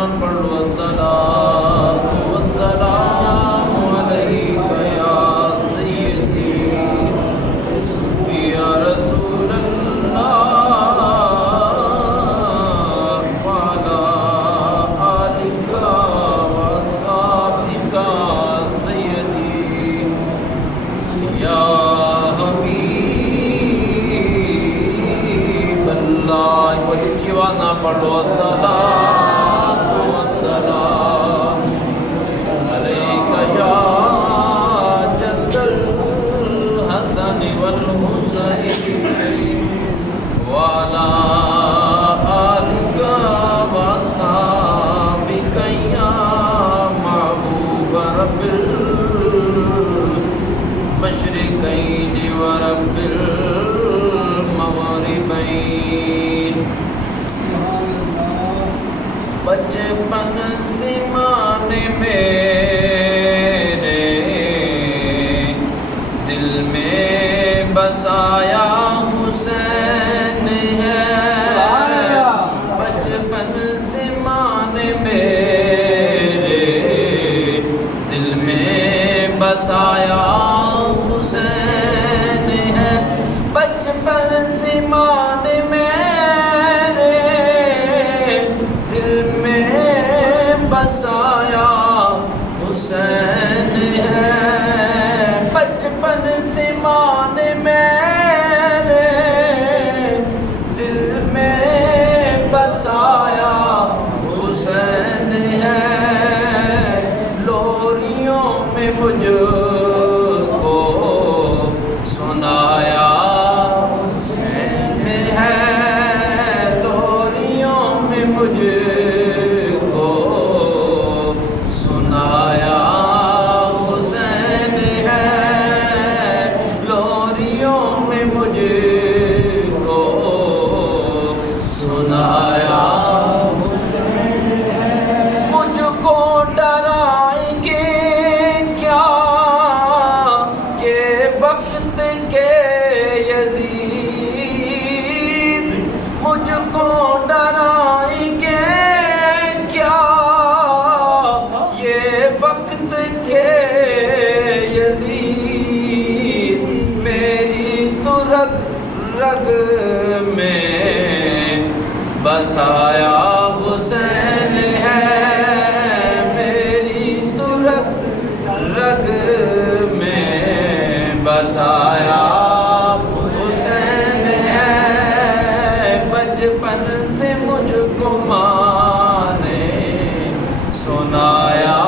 نا پڑھ لو الصلاۃ والسلام علیک یا سیدی یا رسول اللہ وعلی آلک واصحابک سیدی یا حبیب اللہ بڑی جیوانا پڑھ لو الصلاۃ والسلام علیک یا جد الحسن والحسین وعلی آلک واصحابک یا محبوب رب المشرقین ورب المغربین بچپن زمانے میرے دل میں بسایا حسین ہے بچپن زمانے میرے دل میں بسایا حسین ہے بچپن زمانے میرے دل میں بسایا حسین ہے بچپن زمانے میرے دل میں بسایا حسین ہے لوریوں میں مجھ کو سنایا حسین ہے لوریوں میں مجھ کو سنایا حسین ہے لوریوں میں مجھ کو سنایا حسین ہے مجھ کو ڈرائیں گے کیا کہ وقت کے یزید مجھ کو ڈرائیں گے کیا یہ وقت کے یزید میری تو رگ رگ میں بسایا حسین ہے میری تو رگ رگ میں بسایا حسین ہے بچپن سے مجھ کو ماں نے سنایا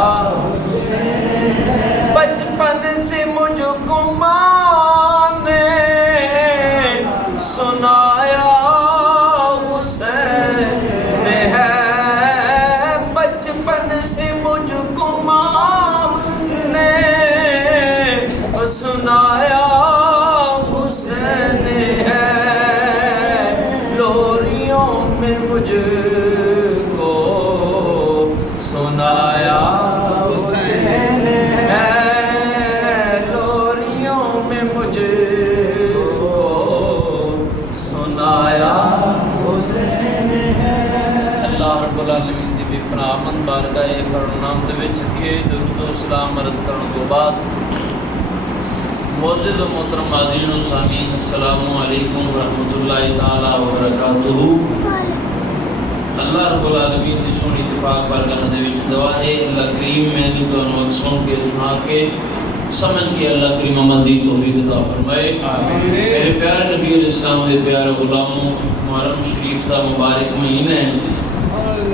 بچپن سے مجھ کو ماں نے سنایا حسین ہے بچپن سے مجھ کو ماں نے سنایا حسین ہے لوریوں میں مجھ کو سنایا حسین ہے لوریوں میں مجھ کو سنایا حسین ہے اللہ رب العالمین دی بے پناہ من بارگاہ کرم نام دے وچ دیے درود و سلام عرض کرن تو بعد معزز و محترم حاضرین و سامعین السلام علیکم ورحمۃ اللہ تعالی وبرکاتہ اللہ رب العالمین کی سونی اتفاق بارگاہ دے وچ دعا ہے اللہ کریم میں نے تو اکثروں کے سنا کے سمجھ کے اللہ کریم عمل دی توفیق عطا فرمائے آمین میرے پیارے نبی علیہ السلام دے پیارے غلاموں محرم شریف دا مبارک مہینہ ہے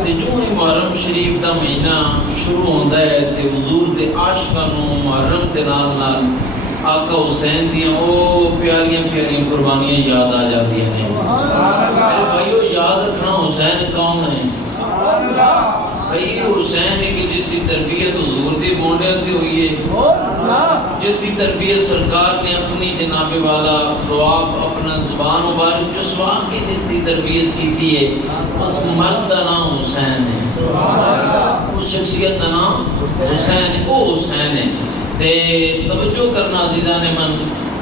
تے جو ہی محرم شریف دا مہینہ شروع ہوندا ہے تے حضور دے عاشقاں نوں محرم دے نال نال آقا حسین دیاں او پیاریاں پیاریاں قربانیاں یاد آ جاندیاں نے میرے بھائیو یاد رکھنا حسین کون ہے بھائی حسین کی جس کی تربیت حضور دی بونڈے ہوتی ہوئی ہے جس کی تربیت سرکار نے اپنی جناب والا دعا اپنا زبان مبارک چسوا کے جس کی تربیت کی تھی ہے اس مرد کا نام حسین ہے اس شخصیت کا نام حسین ہے وہ حسین ہے تے توجہ کرنا عزیزان من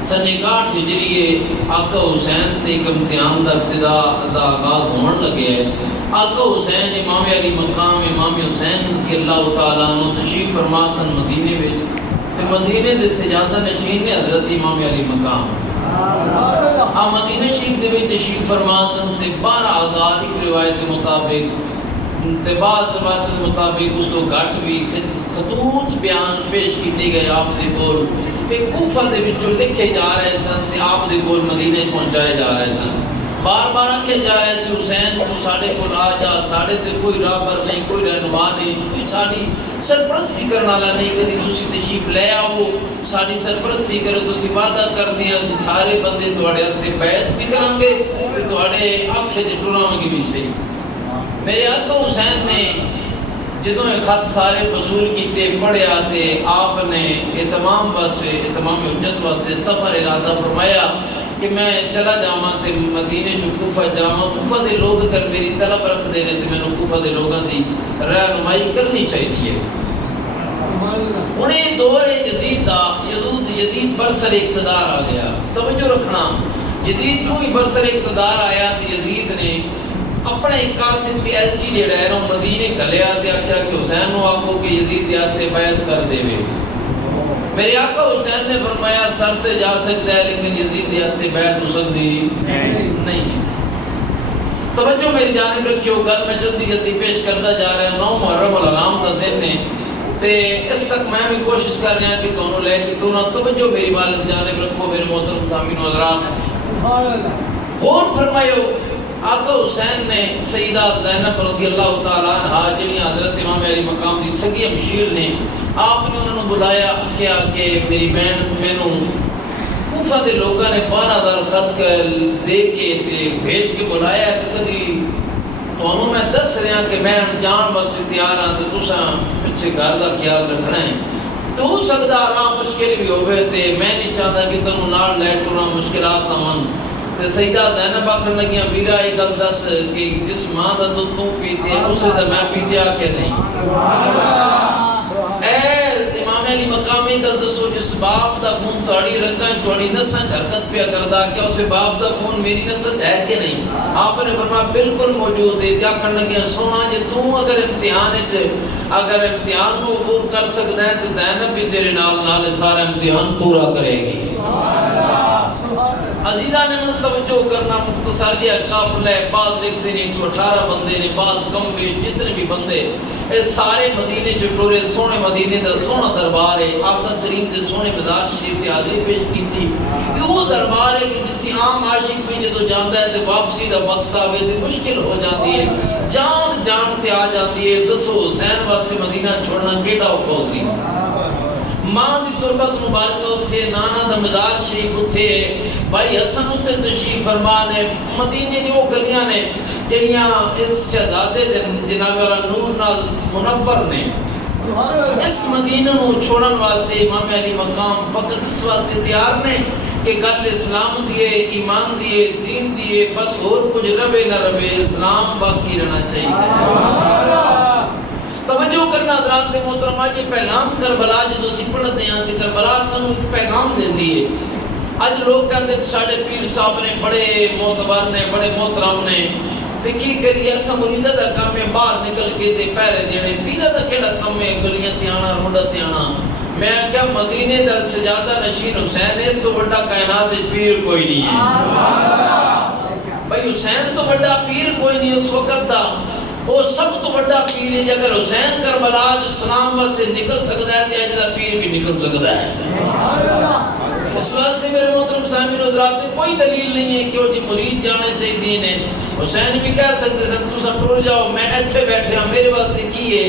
سن 61 ہجری آقا حسین تے ایک امتحان دا ابتدا دا آغاز ہون لگے ہے۔ آقا حسین امام علی مقام امام حسین رضی اللہ تعالیٰ عنہ تشریف فرما سن مدینے وچ تے مدینے دے سجادہ نشین نے حضرت امام علی مقام مدینہ شریف دے وچ تشریف فرما سن تے 12 آزاد ایک روایت کے مطابق تے بعد روایت کے مطابق اس تو گھٹ بھی خطوط بیان پیش کیتے گئے آپ دے کول کہ کوفہ دے وچوں لکھے جا رہے سن تے آپ دے کول مدینے پہنچائے جا رہے سن۔ بار بار آکھے جا رہے سے حسین تو ساڑھے کو آ جا، ساڑھے تے کوئی رابر نہیں، کوئی رہنما نہیں، کوئی ساڑھی سرپرستی کرنا والا نہیں، کدی تسی تشریف لے آؤ ساڑھی سرپرستی کرو، تسی وعدہ کر دیا سارے بندے تواڈے ہتھے بیعت بھی کریں گے تے تواڈے آنکھے تے ٹراواں بھی صحیح۔ میرے آقا حسین نے جدوں یہ خط سارے وصول کیتے پڑھیا تے آپ نے اہتمام حجت واسطے سفر ارادہ فرمایا کہ میں چلا جاواں تے مدینے چ کوفہ جاواں، کوفہ دے لوگ اگر میری طلب رکھ دے تے مینوں کوفہ دے لوگاں دی رہنمائی کرنی چاہیے۔ انہیں دور جدید دا یزید برسر اقتدار آ گیا۔ توجہ رکھنا، جدید جو ہی برسر اقتدار آیا تے یزید نے اپنے قاصد تے ارچی جڑا ہے نا مدینے گلیا تے آکھیا کہ حسین نو آکھو کہ یزید دے ہاتھ بیعت کر دے۔ میرے آقا حسین نے فرمایا سر تے جا سکتا ہے لیکن یزید دے ہاتھ بیعت ہو سکتی نہیں۔ توجہ میری جانب رکھیو، گل میں جلدی پیش کرتا جا رہا ہوں۔ 9 محرم الحرام کا دن ہے تے اس تک میں بھی کوشش کر رہا ہوں کہ تانوں لے کے تو نہ توجہ میری والد جانب رکھو میرے محترم سامعین و حضرات۔ غور فرمائیو، آقا حسین نے سیدہ زینب رضی اللہ تعالیٰ عنہا جنہیں حضرت امام علی مقام دی سگی ہمشیر نے آپ نے انہوں نے بلایا کیا کہ میری بہن مینوں کوفہ دے لوگاں نے 12,000 خط دے کے تے بھیج کے بلایا تے کدی تانوں میں دس رہا کہ میں جان بس تیار ہاں تے تساں پیچھے گھر دا خیال رکھنا ہے تو ہو سکدا راہ مشکل بھی ہوے تے میں نہیں چاہتا کہ تانوں نال لے ٹرنا مشکلات آون۔ تے سیدہ زینب آکھن لگیاں ویرا یہ گل دس کہ جس ماں دا دودھ تو پیتے اس سے میں پیتے آ کے نہیں۔ اے امام علی مقامی گل دسو جس باپ دا خون تہاڑی رگاں تہاڑی نساں حرکت پیا کردا کیا اس باپ دا خون میری نسل ہے کہ نہیں؟ آپ نے فرمایا بالکل موجود ہے۔ کیا کرنے لگیاں سونا جے تو اگر امتحان کو عبور کر سکتا ہے تو زینب بھی تیرے نال سارا امتحان پورا کرے گی۔ عزیزان من توجہ کرنا، مختصر یہ قافلہ ہے، بعض لکھتے ہیں 118 بندے نے، بعض کم بیش جتنے بھی بندے اے سارے مدینے چٹورے سونے مدینے دا سونا دربار ہے۔ آقا کریم دے سونے مزار شریف کی حاضری پیش کی تھی۔ یہ وہ دربار ہے کہ جتنی عام عاشق بھی جدو جانتا ہے تو واپسی دا وقت آوے تو مشکل ہو جاتی ہے، جان تے آ جاتی ہے۔ دسو حسین واسطے مدینہ چھوڑنا کیڑا اوکھا ہوتی ماں دی تربت مبارکہ اتھے، نانا دا مزار شریف اتھے، بھائی حسن اتھے تشریف فرما نے، مدینے دی وہ گلیاں نے جڑیاں اس شہزادے دے جناب والا نور نال منور نے۔ اس مدینہ نو چھوڑن واسطے امام علی مقام فقط اس واسطے تیار نے کہ گل اسلام دیے، ایمان دیے، دین دیے، بس اور کچھ ربے نہ ربے، اسلام باقی رہنا چاہیے۔ توجہ کرنا حضرات محترمہ، یہ پیغام کربلا جدو سی پڑھتے ہیں کہ کربلا سانوں ایک پیغام دیندی ہے۔ اج لوگ کہتے ہیں ساڈے پیر صاحب نے بڑے معتبر نے، بڑے محترم نے، تے کی کریے اساں مریدہ دا کام ہے باہر نکل کے تے پہرے دینے، پیرا دا کیڑا کام ہے گلیاں تے آنا روڈاں تے آنا۔ میں کیا مدینے دا سجادہ نشین حسین اس تو بڑا کائنات وچ پیر کوئی نہیں ہے۔ بھائی حسین تو بڑا پیر کوئی نہیں اس وقت دا، وہ سب تو بڑا پیر ہے۔ اگر حسین کربلا جو سلام سے نکل سکتا ہے تو اج دا پیر بھی نکل سکتا ہے۔ اس واسطے میرے محترم سامعین حضرات کوئی دلیل نہیں ہے کہ وہ جی مرید جانے چاہیے نے۔ حسین بھی کہہ سکتے سن تساں ٹر جاؤ، میں ایتھے بیٹھے ہاں، میرے واسطے کی ہے،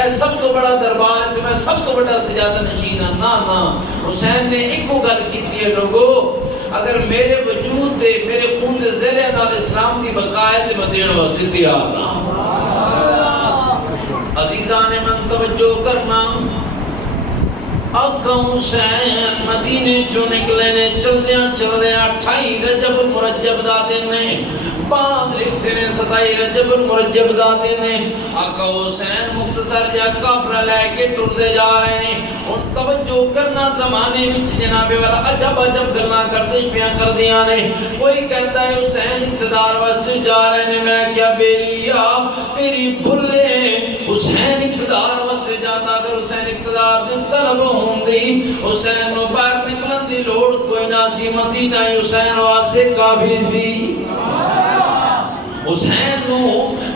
اے سب تو بڑا دربار ہے تو میں سب تو بڑا سجادہ نشین ہاں۔ نہ حسین نے ایک گل کیتی ہے، لوگو اگر میرے وجود دے میرے خون دے ذریعے نال اسلام دی بقا ہے تے میں دین واسطے تیار ہاں۔ عزیزان من توجہ کرنا، آقا حسین مدینے چو نکلے نے چلدیاں 28 رجب المرجب دا دن نے بعد لکھتے نے 27 رجب المرجب دا دن نے آقا حسین مختصر جا کافرہ لے کے ٹردے جا رہے ہیں اور توجہ کرنا زمانے وچ جناب والا عجب عجب گلاں کردش پیاں کر دیاں نے کوئی کہتا ہے حسین اقتدار واسطے جا رہے ہیں میں کیا بیلیا تیری بھلے حسین اقتدار واسطے جاتا اگر حسین اقتدار دن طلب ہوں دی حسین و باہر نکلن دی لوڑ کوئی نہ سی مدینہ حسین واسطے کافی سی حسین نو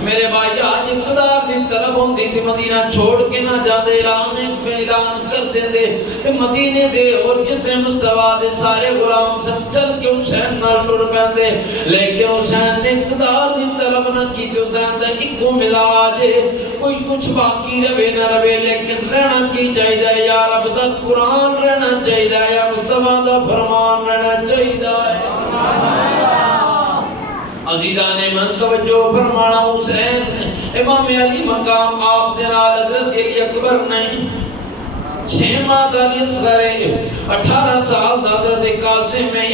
میرے بھائی آج اقتدار دی طلب ہوندی تے مدینہ چھوڑ کے نہ جاندے اعلان کر دیندے تے مدینے دے اور جتنے مصطفیٰ دے سارے غلام سب چل کے حسین نال ٹر پیندے لیکن حسین نے اقتدار دی طلب نہ کی تے حسین دا اکو ملا جے کوئی کچھ باقی رہے نہ رہے لیکن رہنا کی چاہیے یا رب دا قرآن رہنا چاہیے یا مصطفیٰ دا فرمان رہنا چاہیے عزیزان من توجہ فرمانا حسین امام علی مقام آپ دنال حضرت علی اکبر نے 6 ماہ علی اصغر 18 سال حضرت قاسم میں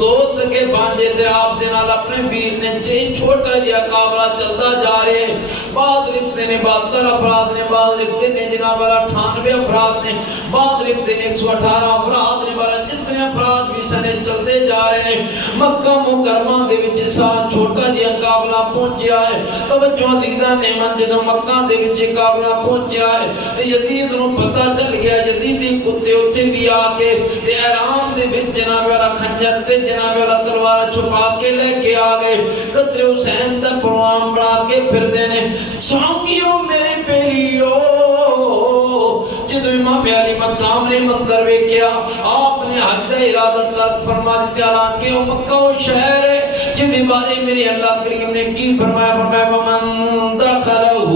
2 سکے بانجے تھے آپ دنال اپنے پیر نے چھوٹا جیا قابلہ چلتا جا رہے بعض لکھتے نے 72 افراد نے بعض لکھتے نے جناب 98 افراد نے بعض لکھتے نے 118 افراد نے بارہ جتنے افراد بھی سنے چلتے جا رہے ہیں مکہ مکرمہ دے وچ سان چھوٹا جیا قابلہ پہنچیا ہے توجہ عزیزہ نے من جدو مکہ دے وچ قابلہ پہنچیا ہے تے یزید نو پتہ چل گیا یزیدی کتے اٹھے بھی آ کے تے احرام دے وچ جناب والا خنجر تے جناب والا تلوار چھپا کے لے کے آ گئے قطر حسین دا پروام بڑھا کے پھر دینے سونگیو میرے پیلیو جدو امام علی مقام نے منظر بے کیا آپ نے حج دا ارادہ ترک فرما دیتے حالانکہ وہ مکہ و شہر ہے جدی بارے میرے اللہ کریم نے کی فرمایا وَمَن دَخَلَهُ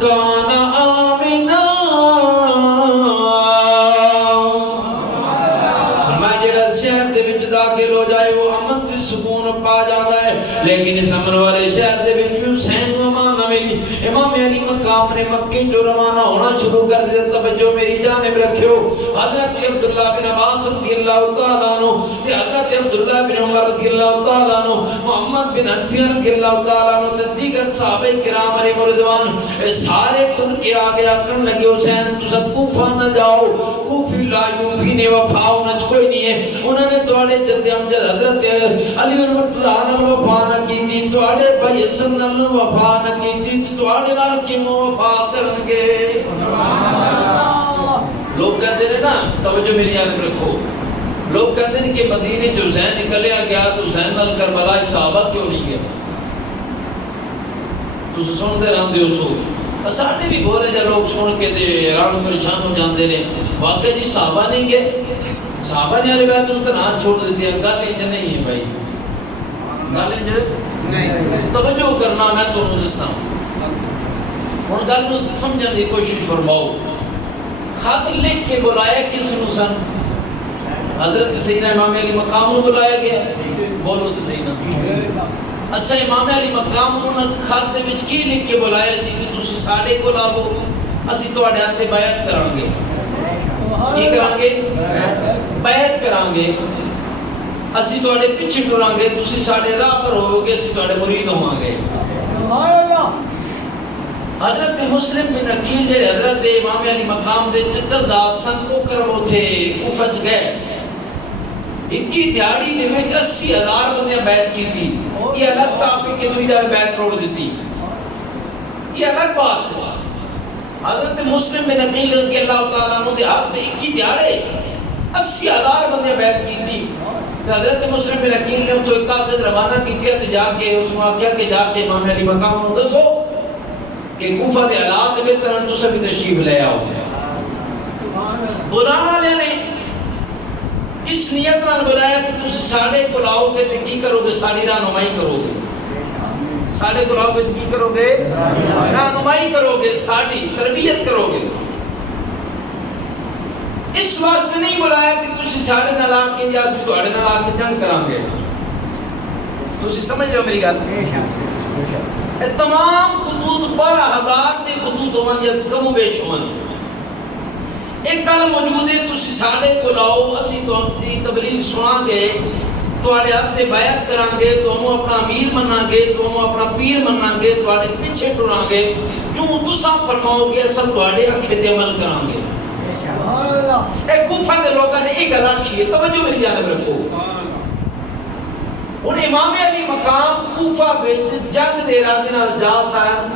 كَانَ آمِنًا فرمایا جڑا شہر دے وچ داخل ہو جائے وہ امن تے سکون پا جاتا ہے لیکن اس امن والے شہر دے وچ حسین کو امان نہ ملی امام علی مقام نے مکے جو روانہ ہونا شروع کر دیا توجہ میری جانب رکھیو حضرت عبداللہ بن عباس رضی اللہ تعالیٰ عنہ تے حضرت عبداللہ بن عمر رضی اللہ تعالیٰ عنہ محمد بن حنفیہ رضی اللہ تعالیٰ عنہ تے دیگر صحابہ کرام علیہ رضوان سارے تن کے آگے آکرن لگے حسین تو سب کوفہ نہ جاؤ کوفی لا یوفی نے وفاؤ نہ کوئی نہیں ہے انہوں نے دوڑے جد امجد حضرت علی المرتضیٰ نے وفا نہ کی تھی دوڑے بھائی سنن وفا نہ کی تھی دوڑے نہ کی وفا کرنگے لوگ کہتے ہیں نا توجہ میری یاد رکھو لوگ کہتے ہیں کہ مدینے جو حسین نکلے گیا تو حسین نال کربلا صحابہ کیوں نہیں گیا تو سنتے رہتے ہو سو ساڑھے بھی بولے جا لوگ سن کے دے حیران پریشان ہو جاندے نے واقعی جی صحابہ نہیں گئے صحابہ نے علی بیت ان ہاتھ چھوڑ دیتی ہے گل انج نہیں ہے بھائی گل انج نہیں توجہ کرنا میں تو دستا ہوں گل کو سمجھنے کی کوشش فرماؤ خط لکھ کے بلایا کس نو سن حضرت سیدنا امام علی مقام نو بلایا گیا بولو تو صحیح نہ اچھا امام علی مقام نو خط دے وچ کی لکھ کے بلایا سی کہ تسی ساڈے کول آو اسی تواڈے ہاتھ تے بیعت کران گے کی کران گے بیعت کران گے اسی تواڈے پیچھے ٹران گے تسی ساڈے راہ پر ہوو گے اسی تواڈے مرید ہوواں گے سبحان اللہ حضرت مسلم بن عقیل جڑے حضرت امام علی مقام دے چچا زاد سن کو کرو تھے کوفہ چ گئے اکی دیہاڑی دے وچ 80,000 بندے بیعت کی تھی یہ الگ ٹاپک کے دوئی جگہ بیعت روڑ دیتی یہ الگ بات ہے حضرت مسلم بن عقیل رضی اللہ تعالیٰ عنہ دے ہاتھ میں اکی دیہاڑے 80,000 بندے بیعت کی تھی حضرت مسلم بن عقیل نے تو ایک قاصد روانہ کی تھی جا کے اس نے کیا کہ جا کے امام علی مقام نو دسو کہ کوفہ دے حالات بہتر تو سبھی تشریف لے آؤ بلانا لینے کس نیت نال بلایا کہ تسی ساڈے کول آؤ گے تے کی کرو گے ساری رہنمائی کرو گے ساڈے کول آؤ گے تے کی کرو گے رہنمائی کرو گے ساڈی تربیت کرو گے اس واسطے نہیں بلایا کہ تسی ساڈے نال آ کے یا اسی تواڈے نال آ کے جنگ کران گے تسی سمجھ رہے ہو میری گل تمام خطوط 12,000 دے خطوط ہون یا کم و بیش ہون ایک گل موجود ہے تسی ساڈے کول آؤ اسی تہاڈی تبلیغ سناں گے تواڈے ہاتھ تے بیعت کران گے تانوں اپنا امیر مناں گے تانوں اپنا پیر مناں گے تواڈے پیچھے ٹراں گے جو تساں فرماؤ گے اصل تواڈے اکھے تے عمل کران گے سبحان اللہ اے کوفہ دے لوکاں نے یہ گل آکھی ہے توجہ میری جانب رکھو ہن امام علی مقام کوفہ وچ جنگ دے ارادے نال جا سکیا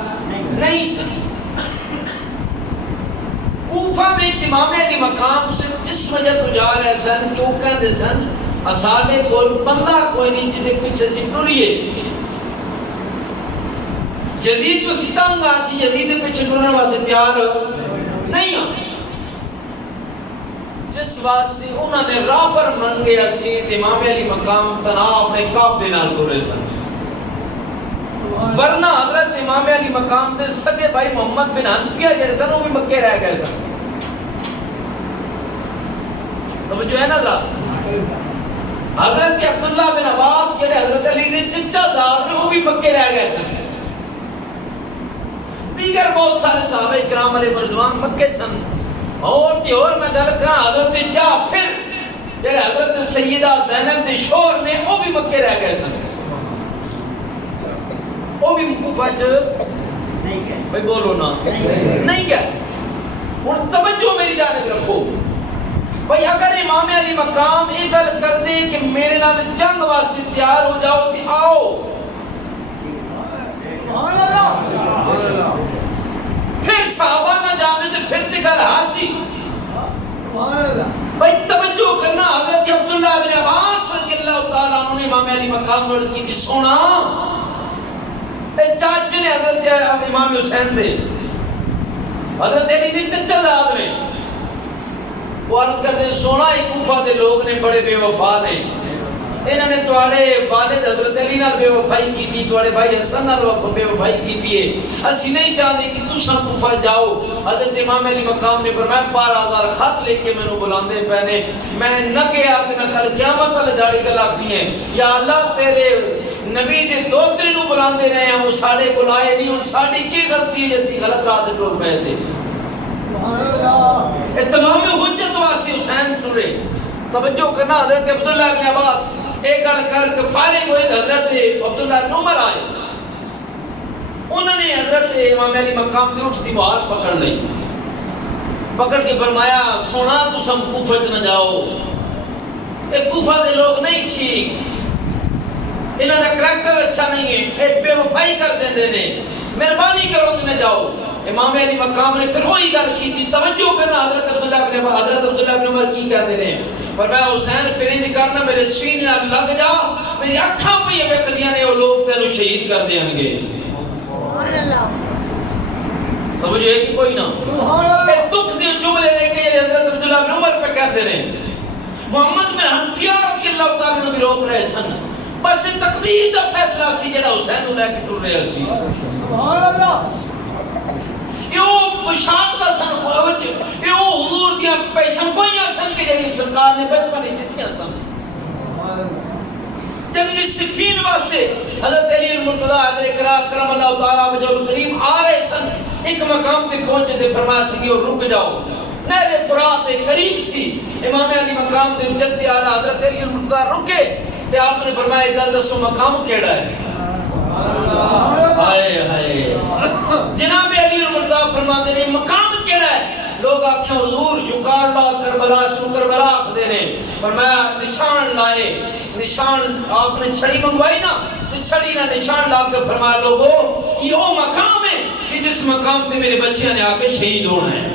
نہیں سی کوفہ وچ امام علی مقام صرف اس وجہ تو جا رہے سن کہ وہ کہندے سن اساڈے کول بندہ کوئی نہیں جدے پیچھے سی ٹریے جدید تو تنگ آسی جدید دے پیچھے ٹرن واسطے تیار نہیں ہاں جس واسطے انہوں نے رابر منگے اسی امام علی مقام تنہا اپنے قافلے نال ٹرے سن ورنہ حضرت امام علی مقام دے سگے بھائی محمد بن حنفیہ جڑے سن وہ بھی مکے رہ گئے سن توجہ ہے نا حضرت عبداللہ بن عباس جڑے حضرت علی نے چچا زاد نے وہ بھی مکے رہ گئے سن دیگر بہت سارے صحابہ کرام علیہ رضوان مکے سن اور تے اور میں گل کراں حضرت جعفر جڑے حضرت سیدہ زینب دے شوہر نے وہ بھی مکے رہ گئے سن وہ بھی کوفہ چ نہیں گئے بھائی بولو نا نہیں گئے ہن توجہ میری جانب رکھو بھائی اگر امام علی مقام یہ گل کر دے کہ میرے نال جنگ واسطے تیار ہو جاؤ تے آؤ پھر صحابہ نہ جانے تے پھر تے گل ہاسی بھائی توجہ کرنا حضرت عبداللہ بن عباس رضی اللہ تعالیٰ عنہ نے امام علی مقام نوٹ کی تھی سونا اے چاچے نے حضرت امام حسین دے حضرت علی دے چچا زاد نے وہ عرض کرتے ہیں سونا ایک کوفہ دے لوگ نے بڑے بے وفا نے انہوں نے تواڈے والد حضرت علی نال بے وفائی کی تھی تواڈے بھائی حسن نال بے وفائی کی تھی اسی نہیں چاہتے کہ تساں کوفہ جاؤ حضرت امام علی مقام نے فرمایا 12,000 خط لے کے مینوں بلاندے پے نے میں نہ گیا تے نہ کل قیامت والے داڑھی گل آکھنی ہے یا اللہ تیرے نبی دے دوترے نوں بلاندے رہے ہیں وہ ساڈے کول آئے نہیں ہن ساڈی کی غلطی ہے اسی غلط راہ تے ٹر پئے تھے تمام حجت واسطے حسین ٹرے توجہ کرنا حضرت عبداللہ بن عباس ایک گل کر کے فارغ ہوئے حضرت عبداللہ بن عمر آئے انہوں نے حضرت امام علی مقام کی اٹھتی بہار پکڑ لی پکڑ کے فرمایا سونا تسم کوفہ چ نہ جاؤ اے کوفہ دے لوگ نہیں ٹھیک انہاں دا کریکٹر اچھا نہیں ہے اے بے وفائی کر دیندے نے مہربانی کرو تے نہ جاؤ امام علی مقام نے پھر وہی گل کی تھی توجہ کرنا حضرت عبداللہ بن عمر کی کہتے ہیں فرمایا حسین پھر نہیں کرنا میرے سینے نال لگ جا میری اکھاں پہ ویکھدیاں نے وہ لوگ تینوں شہید کر دیں گے سبحان اللہ توجہ ہے کہ کوئی نہ اے دکھ دے جملے لے کے حضرت عبداللہ بن عمر پہ کہتے ہیں محمد بن حنفیہ رضی اللہ تعالی عنہ بھی روک رہے سن بس تقدیر دا فیصلہ سی جڑا حسین نوں لے کے ٹر رہا سی سبحان اللہ یہ مشاق دا سن خوابت یہ حضور دیا پیشن کوئیاں سن کے جنہی سرکار نے بچپن ہی دیتیاں سن جنگ صفین واسے حضرت علی المرتضی حضرت کرم اللہ تعالیٰ وجہ الکریم آ رہے سن ایک مقام تے پہنچے تے فرمایا سنگی اور رک جاؤ نہر فرات قریب سی امام علی مقام تے جدی آرہا حضرت علی المرتضی رکے تے آپ نے فرمایا گل دسو مقام کیڑا ہے ہائے ہائے جناب علی المرتضی فرماتے ہیں مقام کیڑا ہے لوگ آکھیں حضور جکار لا کربلا شروع کربلا آکھدے نے فرمایا نشان لائے نشان آپ نے چھڑی منگوائی نا تو چھڑی نہ نشان لا کے فرمایا لوگو یہ وہ مقام ہے کہ جس مقام تے میرے بچیاں نے آکے شہید ہونا ہے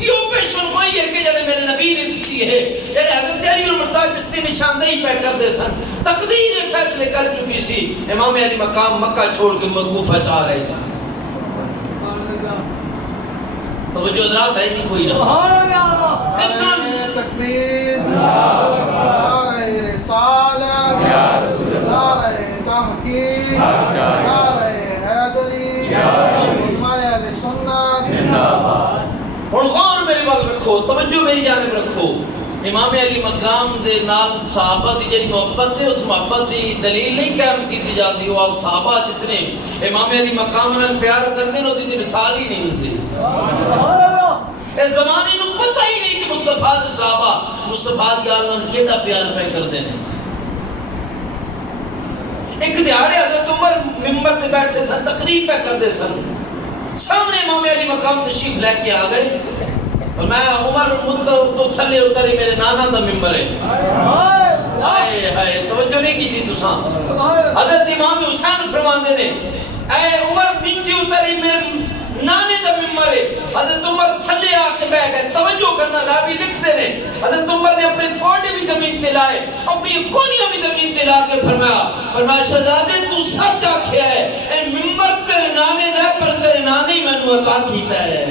یہ پیشن وہی ہے کہ جب میرے نبی نے دیتی ہے جب حضرت علی المرتضی جس سے نشاندہی پہ کر دے سن تقدیر فیصلے کر چکی سی امام علی مقام مکہ چھوڑ کے کوفہ چاہ رہے سن توجہ حضرات ہے کہ کوئی نہ نعرہ تکبیر نعرہ رسالت نعرہ تحقیق نعرہ حیدری علماء اہل سنت اور غور میرے بات رکھو توجہ میری جانب رکھو امام علی مقام دے نال صحابہ دی جڑی محبت ہے اس محبت دی دلیل نہیں قائم کیتی جاتی وہ صحابہ جتنے امام علی مقام نال پیار کردے نے دی مثال ہی نہیں ملتی اس زمانے نو پتہ ہی نہیں کہ مصطفیٰ دے صحابہ مصطفیٰ دی آلن کیڑا پیار پہ کردے نے. ایک دیہاڑے حضرت عمر ممبر تے بیٹھے سن تقریر پہ کردے سن. سامنے امام علی مقام تشریف لے کے آ گئے. فرمایا عمر تو تھلے اترے میرے نانا دا ممبر ہے. ہائے ہائے توجہ نہیں کی تھی تساں. حضرت امام حسین فرماندے نے اے عمر نیچے اتری میرے نانے دا ممبر ہے. حضرت عمر تھلے آ کے بیٹھ گئے. توجہ کرنا راوی لکھتے نے حضرت عمر نے اپنے گوڈے بھی زمین تے لائے اپنی کونیاں بھی زمین تے لا کے فرمایا شہزادے تو سچ آکھیا ہے اے ممبر تیرے نانے دا پر تیرے نانے ہی مینوں عطا کیتا ہے.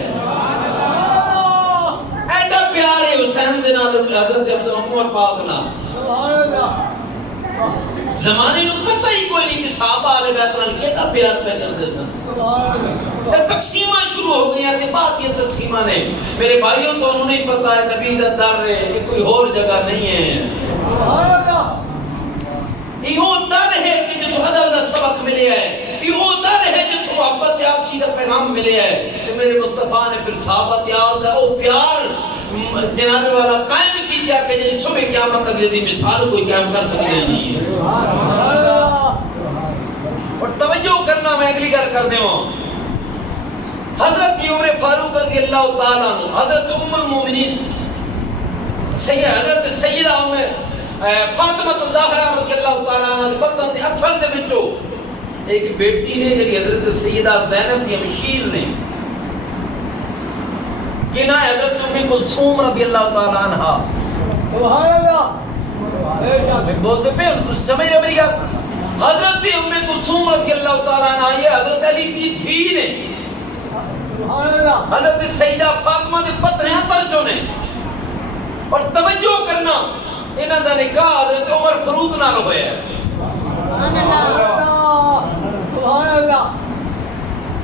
ایڈا پیار ہے حسین دے نال حضرت عمر پاک نال. زمانے نو پتہ ہی کوئی نہیں کہ صحابہ علیہ بیت نال کیڑا پیار پہ کردے سن. تقسیمہ شروع ہو گئی ہیں بعد یہ تقسیمہ نے میرے بھائیوں تو انہوں نہیں پتا ہے نبی دا در ہے یہ کوئی اور جگہ نہیں ہے. یہ وہ در ہے کہ جتوں عدل دا سبق ملے ہے. یہ وہ در ہے جتوں محبت آپسی دا پیغام ملے ہے. کہ میرے مصطفیٰ نے پھر صحابہ یاد دا وہ پیار جناب والا قائم کیا کہ جنہی صبح قیامت تک جدی مثال کوئی قائم کر سکتے نہیں ہے. اور توجہ کرنا میں اگلی گھر کر دے ہوں. حضرت عمر فاروق رضی اللہ تعالیٰ عنہ حضرت ام المومنین حضرت سیدہ فاطمہ الزہرا رضی اللہ تعالیٰ عنہ بطن دے اتھر دے بچو ایک بیٹی نے جلی حضرت سیدہ زینب کی ہمشیر نے کنا حضرت ام کلثوم رضی اللہ تعالیٰ عنہ. سبحان اللہ بولتے پہ سمجھ رہے میری گل. حضرت ام کلثوم رضی اللہ تعالیٰ عنہ یہ حضرت علی دی تھی نے. حضرت سیدہ فاطمہ دے پتریاں ترجو نے. اور توجہ کرنا انہاں دا نکاح حضرت عمر فاروق نال ہویا ہے. سبحان اللہ سبحان اللہ.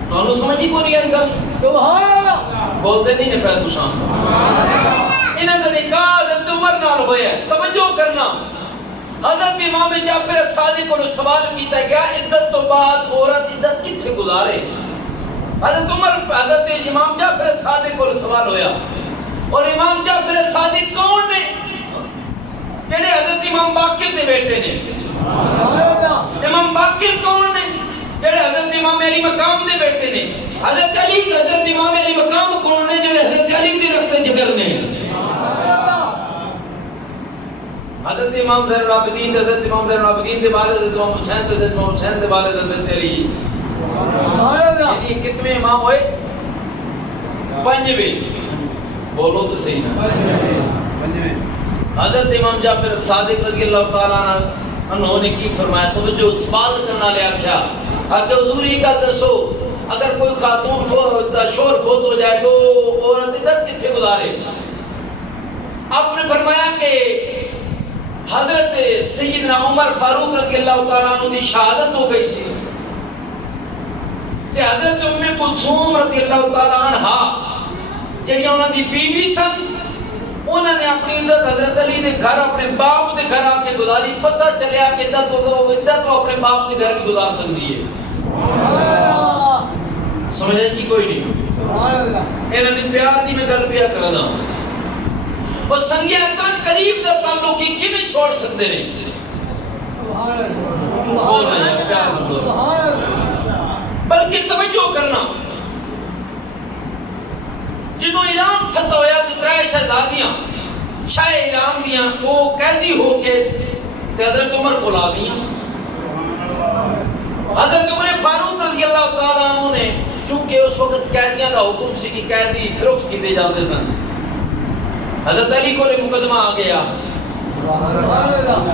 تانوں سمجھ ہی کو نہیں آئی گل. سبحان اللہ بولتے نہیں نے پہ تساں. انہاں دا نکاح حضرت عمر نال ہویا ہے. توجہ کرنا حضرت امام جعفر صادق کو سوال کیتا گیا عدت تو بعد عورت عدت کتھے گزارے. حضرت عمر حضرت امام جعفر صادق کو سوال ہویا. اور امام جعفر صادق کون نے؟ جنہیں حضرت امام باقر دے بیٹے نے. امام باقر کون نے؟ جنہیں حضرت امام علی مقام دے بیٹے نے. حضرت علی حضرت امام علی مقام کون نے؟ جنہیں حضرت علی دے رفت جگر نے. حضرت امام زین العابدین حضرت امام زین العابدین دے والد حضرت امام حسین حضرت امام حسین دے والد حضرت علی. یعنی کتنے امام ہوئے؟ پنجویں. بولو تو صحیح نا. حضرت امام جعفر صادق رضی اللہ تعالیٰ عنہ انہوں نے کی فرمایا تو جو سوال کرنا لیا کیا اگر حضوری کا دسو اگر کوئی خاتون شور فوت ہو جائے تو عورت عدت کتنے گزارے. آپ نے فرمایا کہ حضرت سیدنا عمر فاروق رضی اللہ تعالیٰ عنہ دی شہادت ہو گئی سی کہ حضرت ام کلثوم رضی اللہ تعالیٰ عنہ جنہی انہوں دی بیوی سن انہوں نے اپنی عدت حضرت علی دے گھر اپنے باپ دے گھر آ کے گزاری. پتہ چلیا کہ عدت تو اپنے باپ دے گھر بھی گزار سکتی ہے. سمجھے کی کوئی نہیں. انہوں نے پیار دی میں گل پیا کرنا اور سنگیا اتنا قریب دا تعلق کی کیویں چھوڑ سکتے نہیں. بول رہے ہیں پیار ہم لوگ. بلکہ توجہ کرنا جدو ایران فتح ہویا تو 3 شہزادیاں شاہ ایران دیاں وہ قیدی ہو کے حضرت عمر کو لا دیاں. حضرت عمر فاروق رضی اللہ تعالیٰ عنہ نے چونکہ اس وقت قیدیاں دا حکم سی کہ قیدی فروخت کیتے جاتے تھے. حضرت علی کو مقدمہ آ گیا.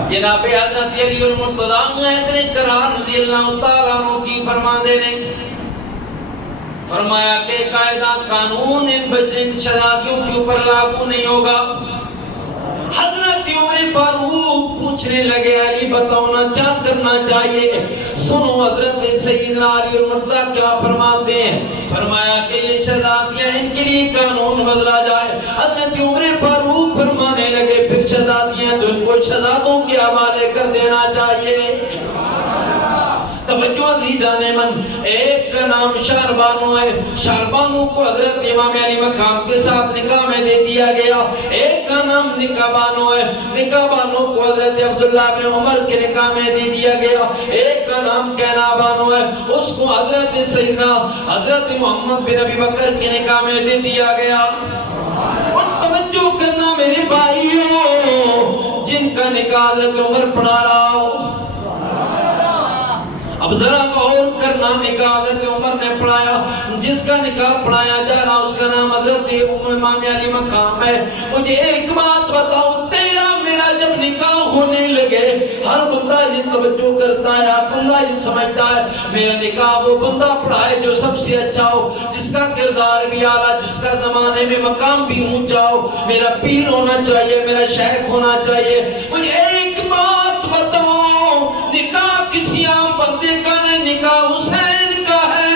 جناب حضرت علی المرتضی اتنے قرار رضی اللہ تعالیٰ عنہ کی فرماندے نے فرمایا کہ قاعدہ قانون ان شہزادیوں کے اوپر لاگو نہیں ہوگا. حضرت عمر فاروق پوچھنے لگے علی بتاؤ نا کیا کرنا چاہیے. سنو حضرت سیدنا علی المرتضی کیا فرماتے ہیں. فرمایا کہ یہ شہزادیاں ان کے لیے قانون بدلا جائے. حضرت عمر فاروق فرمانے لگے پھر شہزادیاں تو ان کو شہزادوں کے حوالے کر دینا چاہیے. توجہ عزیزان من ایک نا نام شہربانو ہے، شہربانو کو حضرت امام علی مقام کے ساتھ نکاح میں دے دیا گیا۔ ایک کا نام نکاح بانو ہے، نکاح بانو کو حضرت عبداللہ بن عمر کے نکاح میں دے دیا گیا۔ ایک کا نام کہنا بانو ہے، اس کو حضرت سیدنا حضرت محمد بن ابی بکر کے نکاح میں دے دیا گیا۔ اور توجہ کرنا میرے بھائیوں، جن کا نکاح حضرت عمر پڑھا رہا ہو، اب ذرا غور کرنا، نکاح حضرت عمر نے پڑھایا، جس کا نکاح پڑھایا جا رہا اس کا نام حضرت امام علی مقام ہے۔ مجھے ایک بات بتاؤ، تیرا میرا جب نکاح ہونے لگے، ہر بندہ یہ توجہ کرتا ہے، ہر بندہ یہ سمجھتا ہے میرا نکاح وہ بندہ پڑھائے جو سب سے اچھا ہو، جس کا کردار بھی اعلیٰ، جس کا زمانے میں مقام بھی اونچا ہو، میرا پیر ہونا چاہیے، میرا شیخ ہونا چاہیے۔ مجھے ایک بات بتاؤ، نکاح کسی عام بندے کا نہیں، نکاح حسین کا ہے،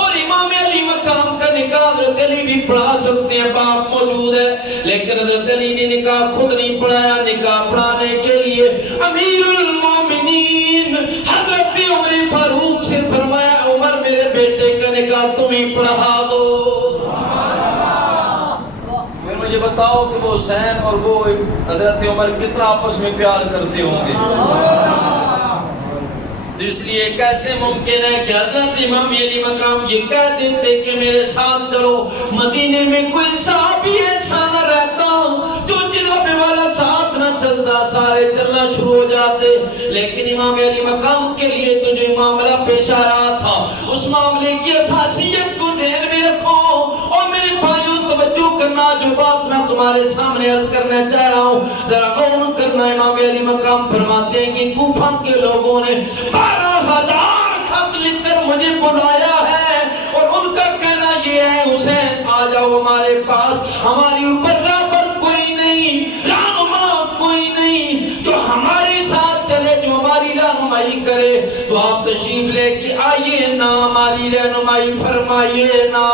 اور امام علی مقام کا نکاح حضرت علی بھی پڑھا سکتے ہیں، باپ موجود ہے، لیکن حضرت علی نے نکاح خود نہیں پڑھایا۔ نکاح پڑھانے کے لیے امیر المومنین حضرت عمر فاروق سے فرمایا، عمر میرے بیٹے کا نکاح تم ہی پڑھا دو۔ پھر مجھے بتاؤ کہ وہ حسین اور وہ حضرت عمر کتنا آپس میں پیار کرتے ہوں گے۔ اس لیے کیسے ممکن ہے کہ حضرت امام علی مقام یہ کہہ دیتے کہ میرے ساتھ چلو، مدینے میں کوئی صحابی ایسا نہ رہتا جو جناب والا ساتھ نہ چلتا، سارے چلنا شروع ہو جاتے، لیکن امام علی مقام کے لیے تو جو معاملہ پیش آ رہا تھا، اس معاملے کی اساسیت کو ذہن میں رکھو۔ اور میرے بھائیوں توجہ کرنا، جو بات میں تمہارے سامنے عرض کرنا چاہ رہا ہوں ذرا غور کرنا۔ امام علی مقام فرماتے ہیں کہ کوفہ کے لوگوں نے 12,000 خط لکھ کر مجھے بلایا ہے، اور ان کا کہنا یہ ہے حسین آ جاؤ ہمارے پاس، ہماری اوپر رہبر کوئی نہیں، رہنما کوئی نہیں جو ہمارے ساتھ چلے، جو ہماری رہنمائی کرے، تو آپ تشریف لے کے آئیے نا، ہماری رہنمائی فرمائیے نا۔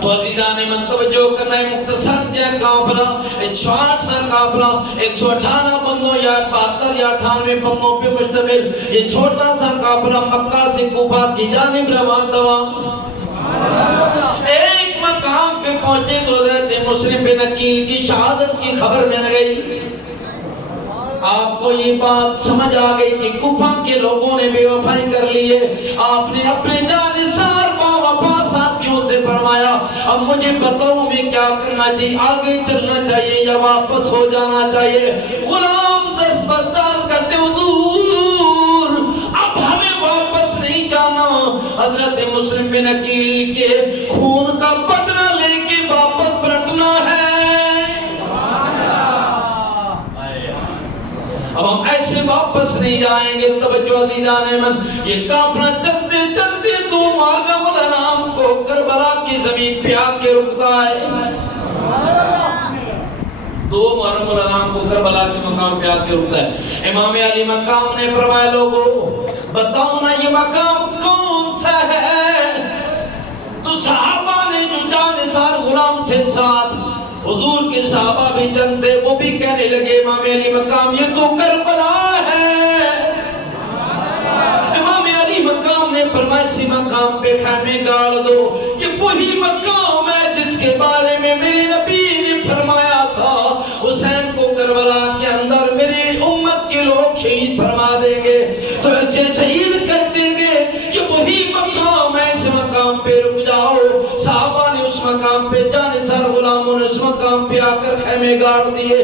تو عزیزان من توجہ کرنا ہے، مختصر جا قافلہ، ایک شارٹ سا قافلہ 118 بندوں یا 72 یا 98 بندوں پہ مشتمل، یہ چھوٹا سا قافلہ مکہ سے کوفہ کی جانب روان ہوا۔ ایک مقام پہ پہنچے تو حضرت مسلم بن عقیل کی شہادت کی خبر مل گئی۔ آپ کو یہ بات سمجھ آ گئی کہ کوفہ کے لوگوں نے بے وفائی کر لی ہے۔ آپ نے اپنے جانثار باوفا ساتھیوں سے فرمایا، اب مجھے بتاؤ میں کیا کرنا چاہیے، آگے چلنا چاہیے یا واپس ہو جانا چاہیے؟ غلام 10 سال کرتے حضور اب ہمیں واپس نہیں جانا، حضرت مسلم بن عقیل کے خون کا بدلہ لے کے واپس پلٹنا ہے۔ اب ہم ایسے واپس نہیں جائیں گے۔ توجہ عزیزان من، یہ قافلہ چلتے چلتے 2 محرم الحرام کو کربلا کی زمین پہ آ کے رکتا ہے۔ 2 محرم الحرام کو کربلا کے مقام پہ آ کے رکتا ہے۔ امام علی مقام نے فرمایا لوگوں بتاؤ نا یہ مقام کون سا ہے؟ تو صحابہ نے جو جانثار غلام تھے ساتھ، حضور کے صحابہ بھی چند تھے، وہ بھی کہنے لگے امام علی مقام یہ تو کربلا ہے۔ امام علی مقام نے فرمایا اسی مقام پہ خیمے گاڑ دو، یہ وہی مقام ہے جس کے بارے میں میرے نبی نے فرمایا تھا حسین کو کربلا کے اندر میری امت کے لوگ شہید فرما دیں گے، تو شہید کر دیں گے، یہ وہی مقام ہے، اس مقام پہ رک جاؤ۔ صحابہ نے اس مقام پہ جانثار غلاموں نے اس مقام پہ آ کر خیمے گاڑ دیے۔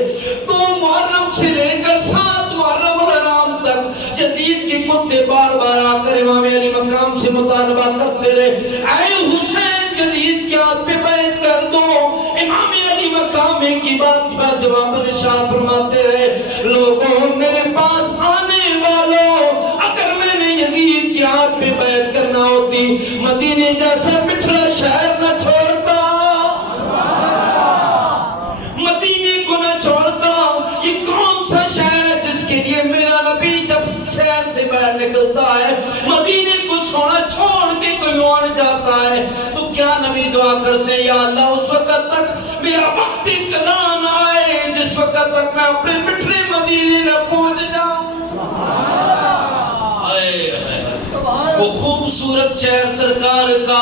2 محرم سے لے کر 7 محرم الحرام تک یزید کے کتے بار بار آ کر امام علی مقام سے مطالبہ کرتے رہے، اے حسین یزید کے ہاتھ پہ بیعت کر دو۔ امام علی مقام کی بات کا جواب ارشاد فرماتے رہے، لوگوں میرے پاس آنے والوں، اگر میں نے یزید کے ہاتھ پہ بیعت کرنا ہوتی مدینے جیسا مٹھڑا شہر نہ چھوڑتا، مدینے کو نہ چھوڑتا۔ یہ کون سا شہر ہے جس کے لیے میرا نبی جب شہر سے باہر نکلتا ہے مدینے کو سونا چھوڑ کے کوئی اور جاتا ہے تو کیا نبی دعا کرتے ہیں، یا اللہ اس وقت تک میرا وقت قضا نہ آئے جس وقت تک میں اپنے مٹھڑے مدینے نہ پہنچ جاؤں۔ وہ خوبصورت شہر سرکار کا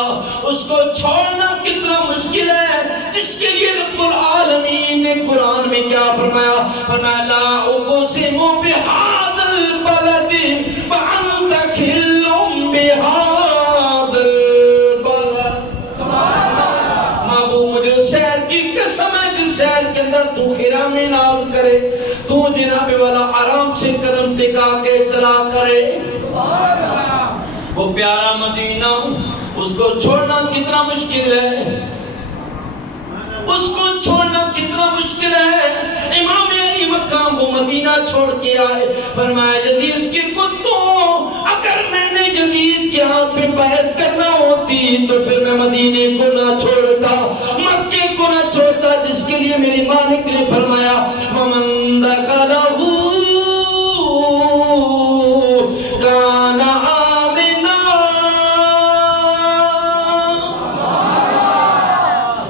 اس کو چھوڑنا کتنا مشکل ہے، جس کے لیے رب العالمین نے قرآن میں کیا فرمایا؟ فرمایا لا اقسم بہذا البلد وانت حل بہذا البلد۔ محبوب مجھے شہر کی قسم ہے جس شہر کے اندر تو حرام ناز کرے، تو جناب والا آرام سے قدم ٹکا کے چلا کرے، وہ پیارا مدینہ اس کو چھوڑنا کتنا مشکل ہے، اس کو چھوڑنا کتنا مشکل ہے۔ امام علی مقام وہ مدینہ چھوڑ کے آئے، فرمایا یزید کے کتوں، اگر میں نے یزید کے ہاتھ پہ بیعت کرنا ہوتی تو پھر میں مدینے کو نہ چھوڑتا، مکے کو نہ چھوڑتا، جس کے لیے میری مالک نے فرمایا وَمَن دَخَلَهُ كَانَ آمِنًا۔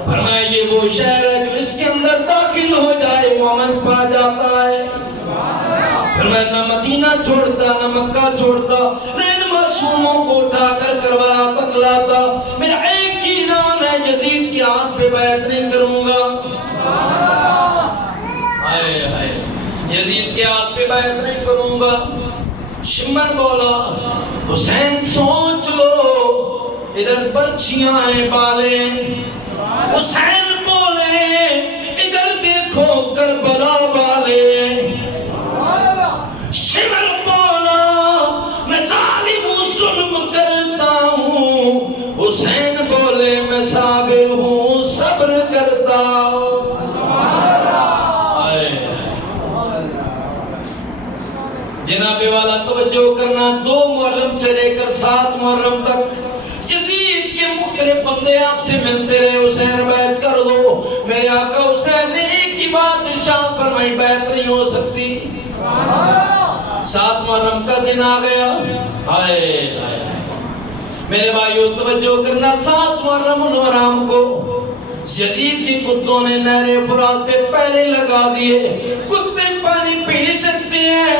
فرمایا یہ وہ شہر ہے جو اس کے اندر داخل ہو جائے وہ امن پا جاتا ہے۔ فرمایا نہ مدینہ چھوڑتا نہ مکہ چھوڑتا، نہ ان معصوموں کو اٹھا کر کربلا تک لاتا، میرا ایک ہی نام ہے یزید کے ہاتھ پہ بیعت نہیں کروں گا۔ یزید کے ہاتھ پہ بیعت نہیں کروں گا۔ شمر بولا حسین سوچ لو ادھر بچیاں ہیں بالیں، حسین بولے ادھر دیکھو کربلا والے، شمر بولا میں ظالم ہوں ظلم کرتا ہوں، حسین بولے میں صابر ہوں صبر کرتا ہوں۔ جناب والا توجہ کرنا، 2 محرم سے لے کر 7 محرم تک یزید کے مختلف بندے آپ سے ملتے رہے، حسین بیعت کر دو۔ میرے آقا حسین نے ایک ہی بات ارشاد فرمائی، بیعت نہیں ہو سکتی۔ 7 محرم کا دن آ گیا، ہائے میرے بھائیو توجہ کرنا، 7 محرم الحرام کو یزید کے کتوں نے نہر فرات پہ پہرے لگا دیے۔ کتے پانی پی سکتے ہیں،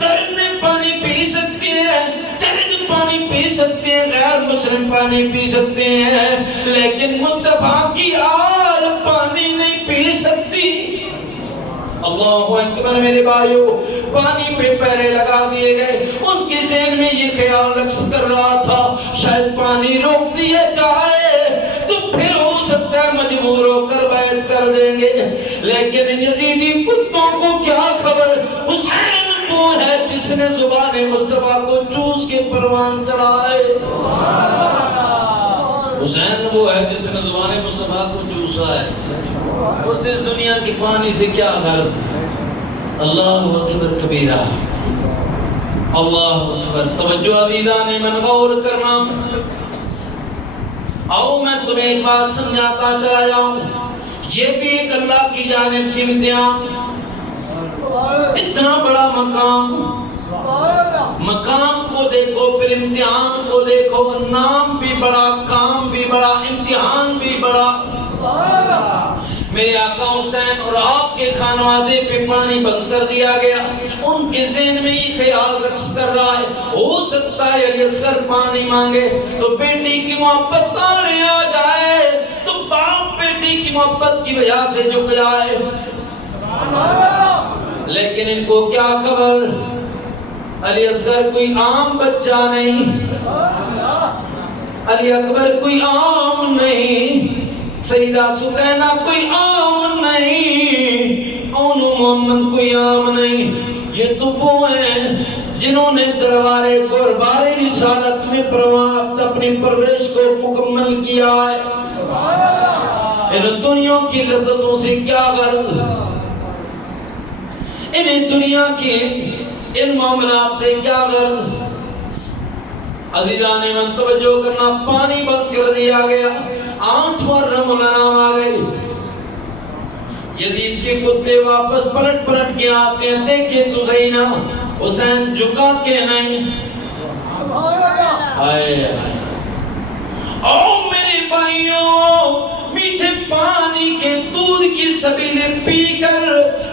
درندے پانی پی سکتے ہیں، چرند پانی پی سکتے ہیں، غیر مسلم پانی پی سکتے ہیں، لیکن مصطفیٰ کی آل پانی نہیں پی سکتی۔ اللہ اکبر میرے بھائیو، پانی پہ پہرے لگا دیے گئے۔ ان کے ذہن میں یہ خیال رقص کر رہا تھا شاید پانی روک دیا جائے تو پھر ہو سکتا ہے مجبور ہو کر بیعت کر دیں گے، لیکن یزیدی کتوں کو کیا خبر، حسین وہ ہے جس نے زبان مصطفیٰ کو چوس کے پروان چڑھائے، حسین وہ ہے جس نے زبان مصطفیٰ کو چوسا ہے، اس دنیا کی پانی سے کیا غرض۔ اللہ اکبر کبیرہ، اللہ اکبر۔ توجہ عزیزان من غور کرنا، آؤ میں تمہیں ایک بات سمجھاتا چلا جاؤں، یہ بھی ایک اللہ کی جانب سے امتحان۔ اتنا بڑا مقام کو دیکھو، پھر امتحان کو دیکھو، نام بھی بڑا، کام بھی بڑا، امتحان بھی بڑا۔ میرے آقا حسین اور آپ کے خانوادے پہ پانی بند کر دیا گیا، ان کے ذہن میں یہ خیال رقص کر رہا ہے ہو سکتا ہے علی اصغر پانی مانگے تو بیٹی کی محبت تانے آ جائے، تو باپ بیٹی کی محبت کی وجہ سے جھک جائے، لیکن ان کو کیا خبر، علی اصغر کوئی عام بچہ نہیں، علی اکبر کوئی عام نہیں، سیدہ سکینہ کوئی عام نہیں، اون محمد کوئی عام نہیں، یہ تو وہ ہیں جنہوں نے دربارے دربارے رسالت میں اپنی پرورش کو مکمل کیا ہے۔ ان دنیا کی لذتوں سے کیا غرض، انہیں دنیا کی ان معاملات سے کیا غرض۔ عزیزان من توجہ کرنا، پانی بند کر دیا گیا، 8 محرم الحرام آ گئی، یزید کے کتے واپس پلٹ کے آتے ہیں، دیکھیں تو صحیح نا حسین جھکا کے نہیں، او میرے بھائیوں، میٹھے پانی کے دودھ کی سبیلیں پی کر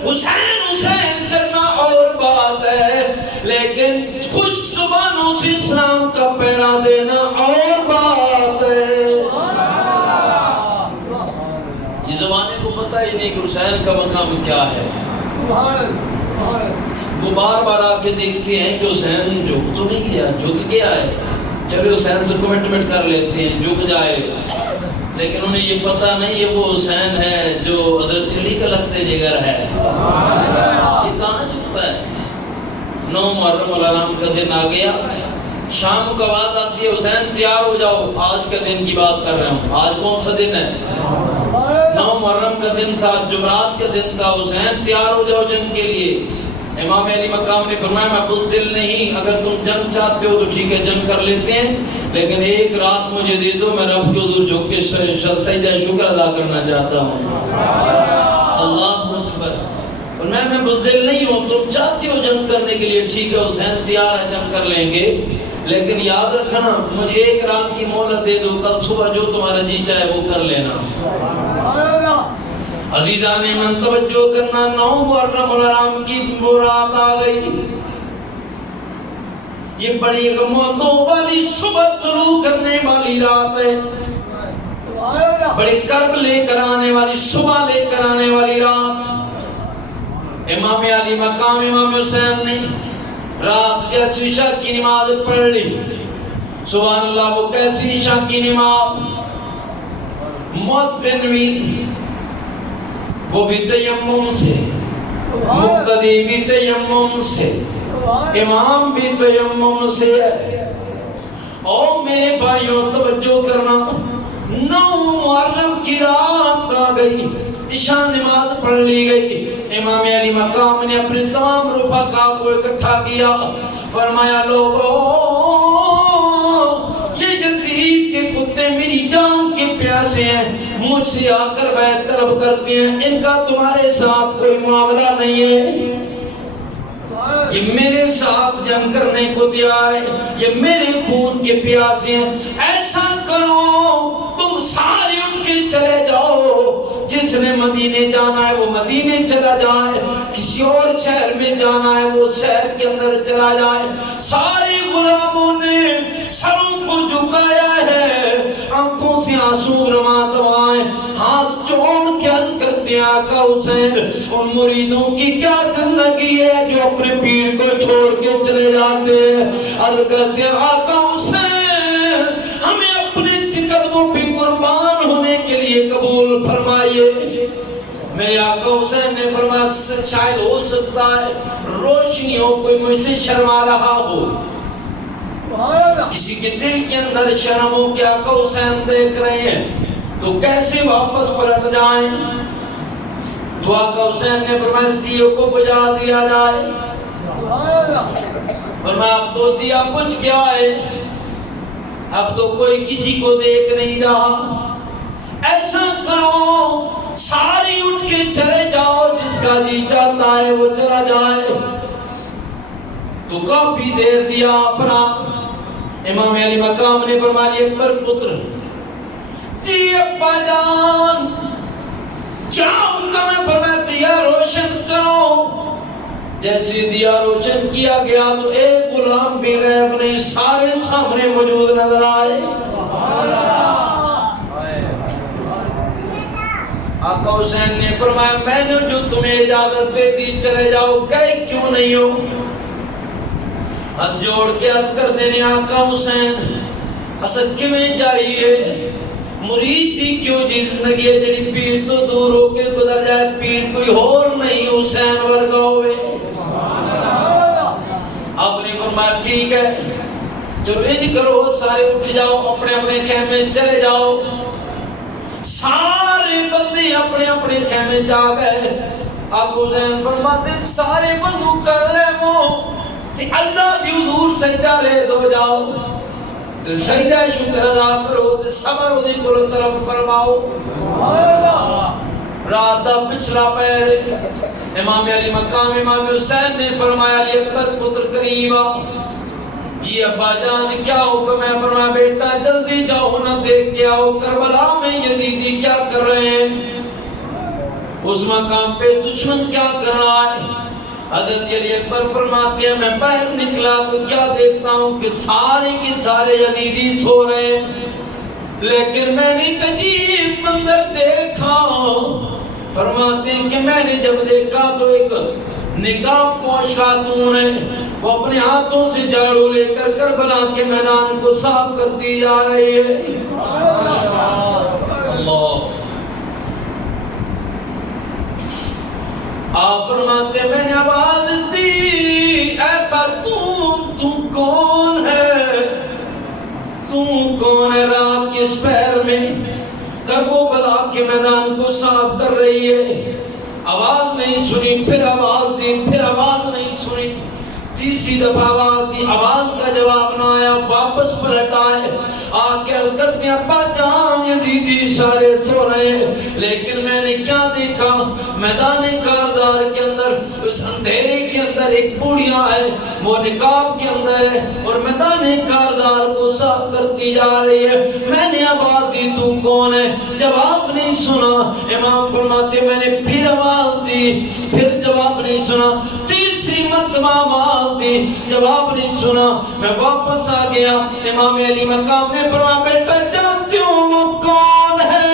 حسین کرنا اور بات ہے، لیکن خوش زبانوں سے اسلام کا پیرا ہی نہیں کہ حسین کا مقام کیا ہے. وہ بار بار آ کے دیکھتے ہیں کہ حسین جھک تو نہیں گیا. جھک گیا ہے, چلے حسین سے کمٹمنٹ کر لیتے ہیں, جھک جائے. لیکن انہیں یہ پتہ نہیں یہ وہ حسین ہے جو حضرت علی کا لخت جگر ہے. یہ کہاں جھکتا ہے. 9 محرم الحرام کا دن آ گیا, شام کو آواز آتی ہے حسین تیار ہو جاؤ. آج کا دن کی بات کر رہا ہوں. آج کون سا دن ہے؟ 9 محرم کا دن تھا, جمعرات کا دن تھا. حسین تیار ہو جاؤ جنگ کے لیے. امام علی مقام نے فرمایا میں بزدل نہیں, اگر تم جنگ چاہتے ہو تو ٹھیک ہے جنگ کر لیتے ہیں, لیکن ایک رات مجھے دے دو, میں رب کے حضور جھک کے سجدہ شکر ادا کرنا چاہتا ہوں. اللہ اکبر. فرمایا میں بزدل نہیں ہوں, تم چاہتے ہو جنگ کرنے کے لیے ٹھیک ہے حسین تیار ہے جنگ کر لیں گے, لیکن یاد رکھنا مجھے ایک رات کی مہلت دے دو, کل صبح جو تمہارا جی چاہے وہ کر لینا. عزیزان من توجہ کرنا, 9 محرم الحرام کی رات آ گئی. یہ بڑی غموں والی صبح طلوع کرنے والی رات ہے, بڑی کرب لے کر آنے والی صبح لے کر آنے والی رات. امام علی مقام امام حسین نے رات کیسی عشاء کی نماز پڑھ لی. سبحان اللہ, وہ کیسی عشاء کی نماز. مؤذن بھی وہ بھی تیمم سے, مقتدی بھی تیمم سے, امام بھی تیمم سے ہے. اور میرے بھائیوں توجہ کرنا, 9 محرم کی رات آ گئی, عشاء نماز پڑھ لی گئی. امام علی مقام نے اپنے تمام رفقا کو اکٹھا کیا, فرمایا لوگوں یہ جدید کے کتے میری جان کے پیاسے ہیں, مجھ سے آ کر بیعت طلب کرتے ہیں, ان کا تمہارے ساتھ کوئی معاملہ نہیں ہے. یہ میرے ساتھ جنگ کرنے کو تیار ہے, یہ میرے خون کے پیاسے ہیں. ایسا کرو تم سارے اٹھ کے چلے جاؤ, جس نے مدینے جانا ہے وہ مدینے چلا جائے, کسی اور شہر میں جانا ہے وہ شہر کے اندر چلا جائے. سارے غلاموں نے سروں کو جھکایا ہے, آنکھوں سے آنسو رواں دوائیں, ہاتھ جوڑ کے عرض کرتے ہیں آقا حسین ان مریدوں کی کیا زندگی ہے جو اپنے پیر کو چھوڑ کے چلے جاتے ہیں. عرض کرتے ہیں آقا حسین ہمیں اپنے قدموں پہ قربان ہونے کے لیے قبول فرمائیے. میرے آقا حسین نے فرمایا شاید ہو سکتا ہے روشنی ہو, کوئی مجھ سے شرما رہا ہو, کسی کے دل کے اندر شرم ہو کہ آقا حسین دیکھ رہے ہیں تو کیسے واپس پلٹ جائیں. تو آقا حسین نے فرمایا اس دیے کو بجھا دیا جائے. فرمایا اب تو دیا بجھ گیا ہے, اب تو کوئی کسی کو دیکھ نہیں رہا. ایسا کرو ساری اٹھ کے چلے جاؤ, جس کا جی چاہتا ہے وہ چلا جائے. تو کافی دیر دیا اپنا. امام علی مقام نے فرمایا اکبر پتر جی ابا جان کیا حکم ہے؟ فرمایا دیا روشن کرو. جیسے دیا روشن کیا گیا تو ایک غلام بھی غیب نہیں, سارے سامنے موجود نظر آئے. آقا حسین نے فرمایا میں نے جو تمہیں اجازت دے دی چلے جاؤ, گئے کیوں نہیں ہو؟ ہاتھ جوڑ کے عرض کر دینے آقا حسین اصل کیویں چاہیے, مرید دی کیوں زندگی ہے جڑی پیر تو دور ہو کے گزر جائے, پیر کوئی اور نہیں حسین ورگا ہوئے. آپ نے فرمایا ٹھیک ہے چلو انج کرو سارے اٹھ جاؤ, اپنے اپنے خیمے چلے جاؤ. سارے بندے اپنے اپنے خیمے جا گئے. آقا حسین فرماتے سارے وضو کر لے وہ تے اللہ دی حضور سجدہ لے دو جاؤ, تو سجدہ شکر ادا کرو تے صبر دی کول طرف فرماؤ. رات دا پچھلا پہر امام علی مقام امام حسین نے فرمایا علی اکبر پتر کریم جی ابا جان کیا حکم ہے؟ فرمایا بیٹا جلدی جاؤ نہ دیکھ کے آؤ کربلا میں یزیدی کیا کر رہے ہیں, اس مقام پہ دشمن کیا کر رہا ہے. حضرت علی اکبر فرماتے ہیں میں باہر نکلا تو کیا دیکھتا ہوں کہ سارے کے سارے یزیدی سو رہے ہیں, لیکن میں نے ایک عجیب منظر دیکھا. فرماتے ہیں کہ میں نے جب دیکھا تو ایک نقاب پوش خاتون ہے، وہ اپنے ہاتھوں سے جھاڑو لے کر کربلا کے میدان کو صاف کرتی جا رہی ہے۔ اللہ، آپ فرماتے ہیں میں نے آواز دی، اے خاتون تو کون ہے؟ تو کون ہے رات کے اس پہر میں کربلا کے میدان کو صاف کر رہی ہے؟ آواز نہیں سنی، پھر آواز دی، پھر آواز نہیں سنی، تیسری دفعہ آواز دی، آواز کا جواب نہ آیا، واپس پلٹ آئے، آکے عرض کرتے ہیں ابا جان یزیدی سارے سو رہے ہیں، لیکن میں نے کیا دیکھا؟ میدان کاردار کے اندر، اس اندھیرے کے اندر ایک بوڑھیا ہے، وہ نقاب کے اندر ہے اور میدان کاردار کو صاف کرتی جا رہی ہے۔ میں نے آواز دی تو کون ہے؟ جواب نہیں سنا۔ امام فرماتے میں نے پھر آواز دی، پھر جواب نہیں سنا، تیسری مرتبہ آواز دی، جواب نہیں سنا، میں واپس آ گیا۔ امام علی مقام نے فرمایا بیٹا جانتی ہوں وہ کون ہے؟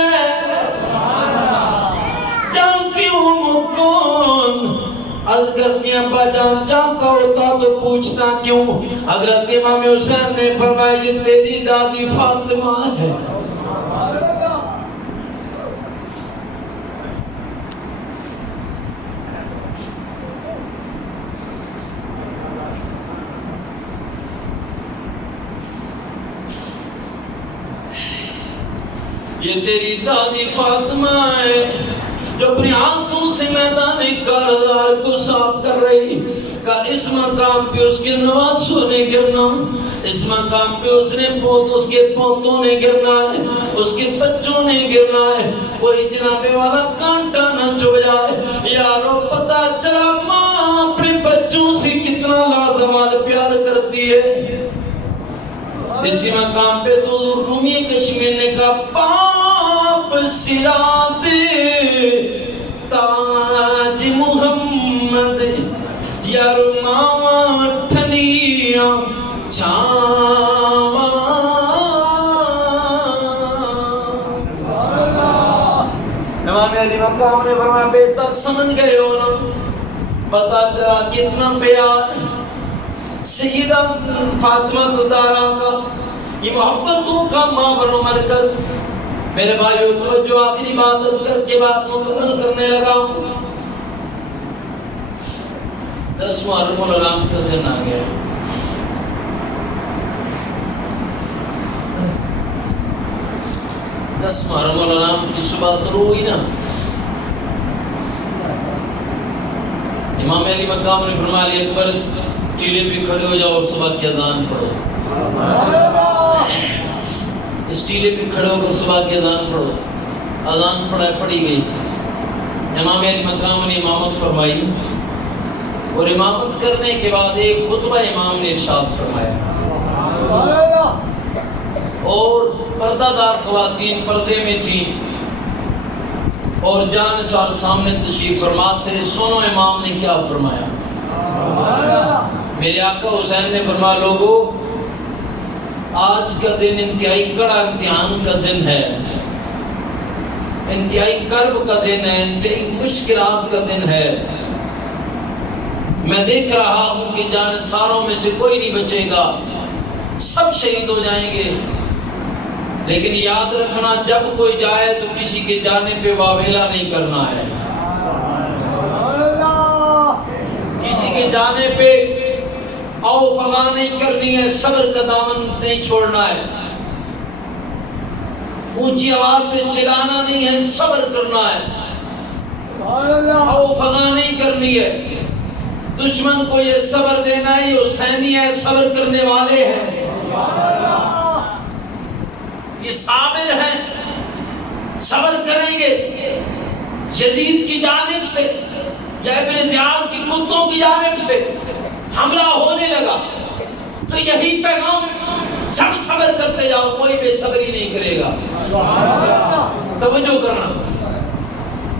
جانتی ہوں وہ کون؟ عرض کرتی ہیں ابا جان جانتا ہوتا تو پوچھتا کیوں؟ حضرت امام حسین نے فرمایا یہ تیری دادی فاطمہ ہے۔ یہ تیری دادی فاطمہ ہے جو اپنے ہاتھوں سے میدان کاردار کو صاف کر رہی، کہ اس مقام پہ اس کے نواسوں نے گرنا، اس مقام پہ اس کے پوتوں نے گرنا ہے، اس کے بچوں نے گرنا ہے، کوئی جناب والا کانٹا نہ چبھ جائے۔ یارو پتہ چلا ماں اپنے بچوں سے کتنا لازوال پیار کرتی ہے۔ اسی مقام پہ تو رومی کشمیر نے کہا پاپ سرات تاج محمد یار ماما ٹھنیاں چھاواں۔ امام علی مقام نے فرمایا بیٹا سمجھ گئے ہو نا، پتا چلا کتنا پیار سیدہ فاطمہ زہرا کا، یہ محبتوں کا مابر و مرکز۔ میرے بھائیو توجہ، آخری بات کر کے بات مکمل کرنے لگا ہوں۔ 10واں رمضان الرام کا دن آ گیا۔ دسواں رمضان الرام کی صبح طلوع ہوئی نا، امام علی مقام نے فرمایا علی اکبر ٹیلے پہ کھڑے ہو جاؤ اور صبح کی اذان پڑھو۔ اس ٹیلے پہ کھڑے ہو کر صبح کی اذان پڑھو۔ اذان پڑھی گئی، امام علی مقام نے امامت فرمائی اور امامت کرنے کے بعد ایک خطبہ امام نے ارشاد فرمایا، اور پردہ دار خواتین پردے میں تھیں اور جانشار سامنے تشریف فرما تھے۔ سنو امام نے کیا فرمایا۔ میرے آقا حسین نے فرمایا لوگو آج کا دن انتہائی کڑا امتحان کا دن ہے، انتہائی کرب کا دن ہے، انتہائی مشکلات کا دن ہے۔ میں دیکھ رہا ہوں کہ جانشاروں میں سے کوئی نہیں بچے گا، سب شہید ہو جائیں گے، لیکن یاد رکھنا جب کوئی جائے تو کسی کے جانے پہ واویلا نہیں کرنا ہے، کسی کے جانے پہ او فغا نہیں کرنی ہے، صبر کا دامن نہیں چھوڑنا ہے، اونچی آواز سے چلانا نہیں ہے، صبر کرنا ہے، او فغا نہیں کرنی ہے۔ دشمن کو یہ صبر دینا ہے، یہ حسینی ہے، صبر کرنے والے ہیں، یہ صابر ہیں، صبر کریں گے۔ یزید کی جانب سے یا ابن زیاد کی کتوں کی جانب سے حملہ ہونے لگا تو یہی پیغام، سب صبر کرتے جاؤ، کوئی بے صبری نہیں کرے گا۔ توجہ کرنا،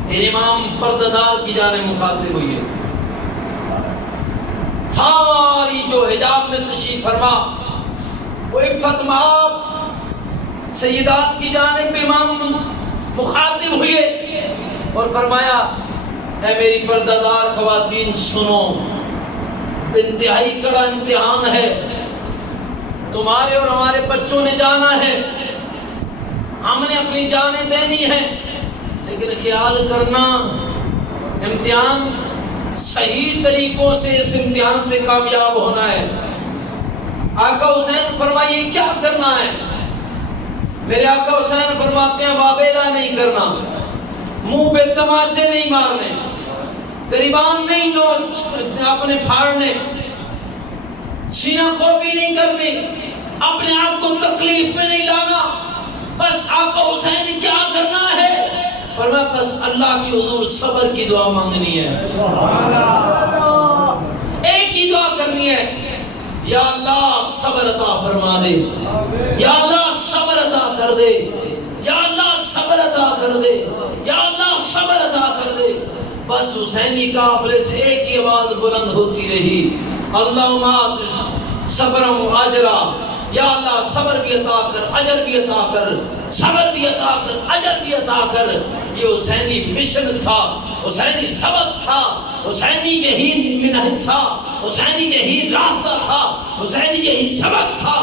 تیرے امام پردہ کی جانب مخاطب ہوئی ہے، ساری جو حجاب میں تشریف فرما وہ ایک فتمہ سیدات کی جانب امام مخاطب ہوئے اور فرمایا اے میری پردہ خواتین سنو، انتہائی کڑا امتحان ہے، تمہارے اور ہمارے بچوں نے جانا ہے، ہم نے اپنی جانیں دینی ہے، لیکن خیال کرنا امتحان صحیح طریقوں سے اس امتحان سے کامیاب ہونا ہے۔ آقا حسین فرمائیے کیا کرنا ہے؟ میرے آقا حسین فرماتے ہیں وابیلا نہیں کرنا، منہ پہ تماچے نہیں مارنے، گریبان نہیں اپنے پھاڑنے، سینہ کوبی نہیں کرنی، اپنے آپ کو تکلیف میں نہیں لانا۔ بس آقا حسین کیا کرنا ہے؟ فرمایا بس اللہ کی حضور صبر کی دعا مانگنی ہے، ایک ہی دعا کرنی ہے، یا اللہ صبر عطا فرما دے، یا اللہ صبر عطا کر دے، یا اللہ صبر عطا کر دے، یا اللہ صبر عطا کر دے۔ بس حسینی قافلے سے ایک ہی آواز بلند ہوتی رہی، اللہم آت صبرم اجرا، یا اللہ صبر بھی عطا کر، اجر بھی عطا کر، صبر بھی عطا کر، اجر بھی عطا کر۔ یہ حسینی مشن تھا، حسینی سبق تھا، حسینی یہی منہج تھا، حسینی یہی راستہ تھا، حسینی یہی سبق تھا۔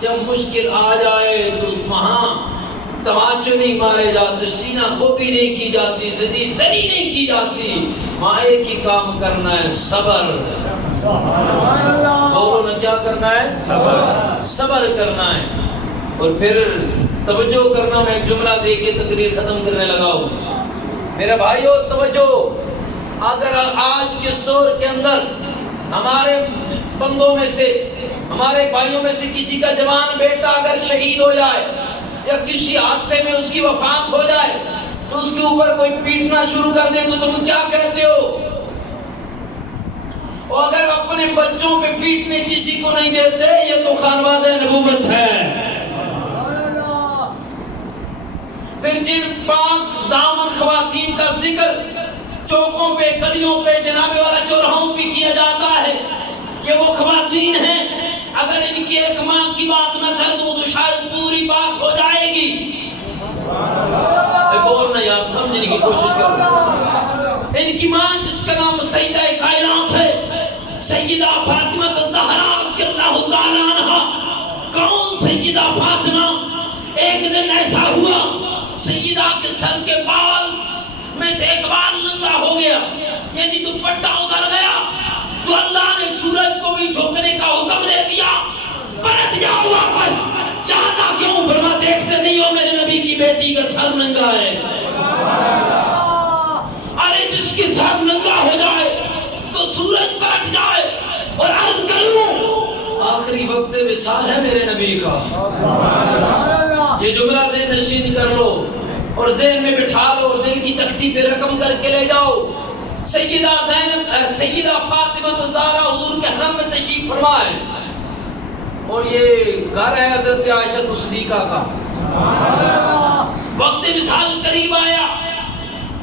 جب مشکل آ جائے تو وہاں تماچے نہیں مارے جاتے، سینہ کوبی نہیں کی جاتی، زنی نہیں کی جاتی، وہاں ایک ہی کام کرنا ہے، صبر۔ لوگوں نے کیا کرنا ہے؟ صبر کرنا ہے۔ اور پھر توجہ کرنا، میں ایک جملہ دے کے تقریر ختم کرنے لگا ہوں۔ میرے بھائیو توجہ، اگر آج کے دور کے اندر ہمارے بندوں میں سے، ہمارے بھائیوں میں سے کسی کا جوان بیٹا اگر شہید ہو جائے یا کسی حادثے میں اس کی وفات ہو جائے تو اس کے اوپر کوئی پیٹنا شروع کر دے تو تم کیا کہتے ہو؟ اور اگر اپنے بچوں پہ پیٹنے کسی کو نہیں دیتے، یہ تو خانواد نبوت ہے۔ پھر جن پاک دامن خواتین کا ذکر چوکوں پہ، گلیوں پہ، جناب والا چوراہوں پہ کیا جاتا ہے کہ وہ خواتین ہیں، اگر ان کی ایک ماں کی بات نہ کر دوں تو شاید پوری بات ہو جائے گی۔ بولنا یاد سمجھنے کی کوشش کرو۔ ان کی ماں جس کا نام سیدہ کائنات ہے، سیدہ فاطمہ الزہرا رضی اللہ تعالیٰ عنہا۔ کون سیدہ فاطمہ؟ ایک دن ایسا ہوا سیدہ کے سر کے بال میں سے ایک بال ننگا ہو گیا، یعنی دوپٹہ اتر گیا، تو اللہ نے سورج کو بھی جھکنے کا حکم دے دیا، پلٹ جاؤ واپس، جانا کیوں؟ فرما دیکھتے نہیں ہو میرے نبی کی بیٹی کا سر ننگا ہے۔ ارے جس کی سر ننگا ہو جائے تو سورج پلٹ جائے اور عرض کروں آخری وقت وصال ہے میرے نبی کا۔ یہ جملہ ذہن نشین کر لو اور ذہن میں بٹھا لو اور دل کی تختی پہ رقم کر کے لے جاؤ۔ سیدہ فاطمہ الزہرا حضور کے حرم میں تشریف فرما ہے، اور یہ گھر ہے حضرت عائشہ صدیقہ کا۔ وقت وصال قریب آیا،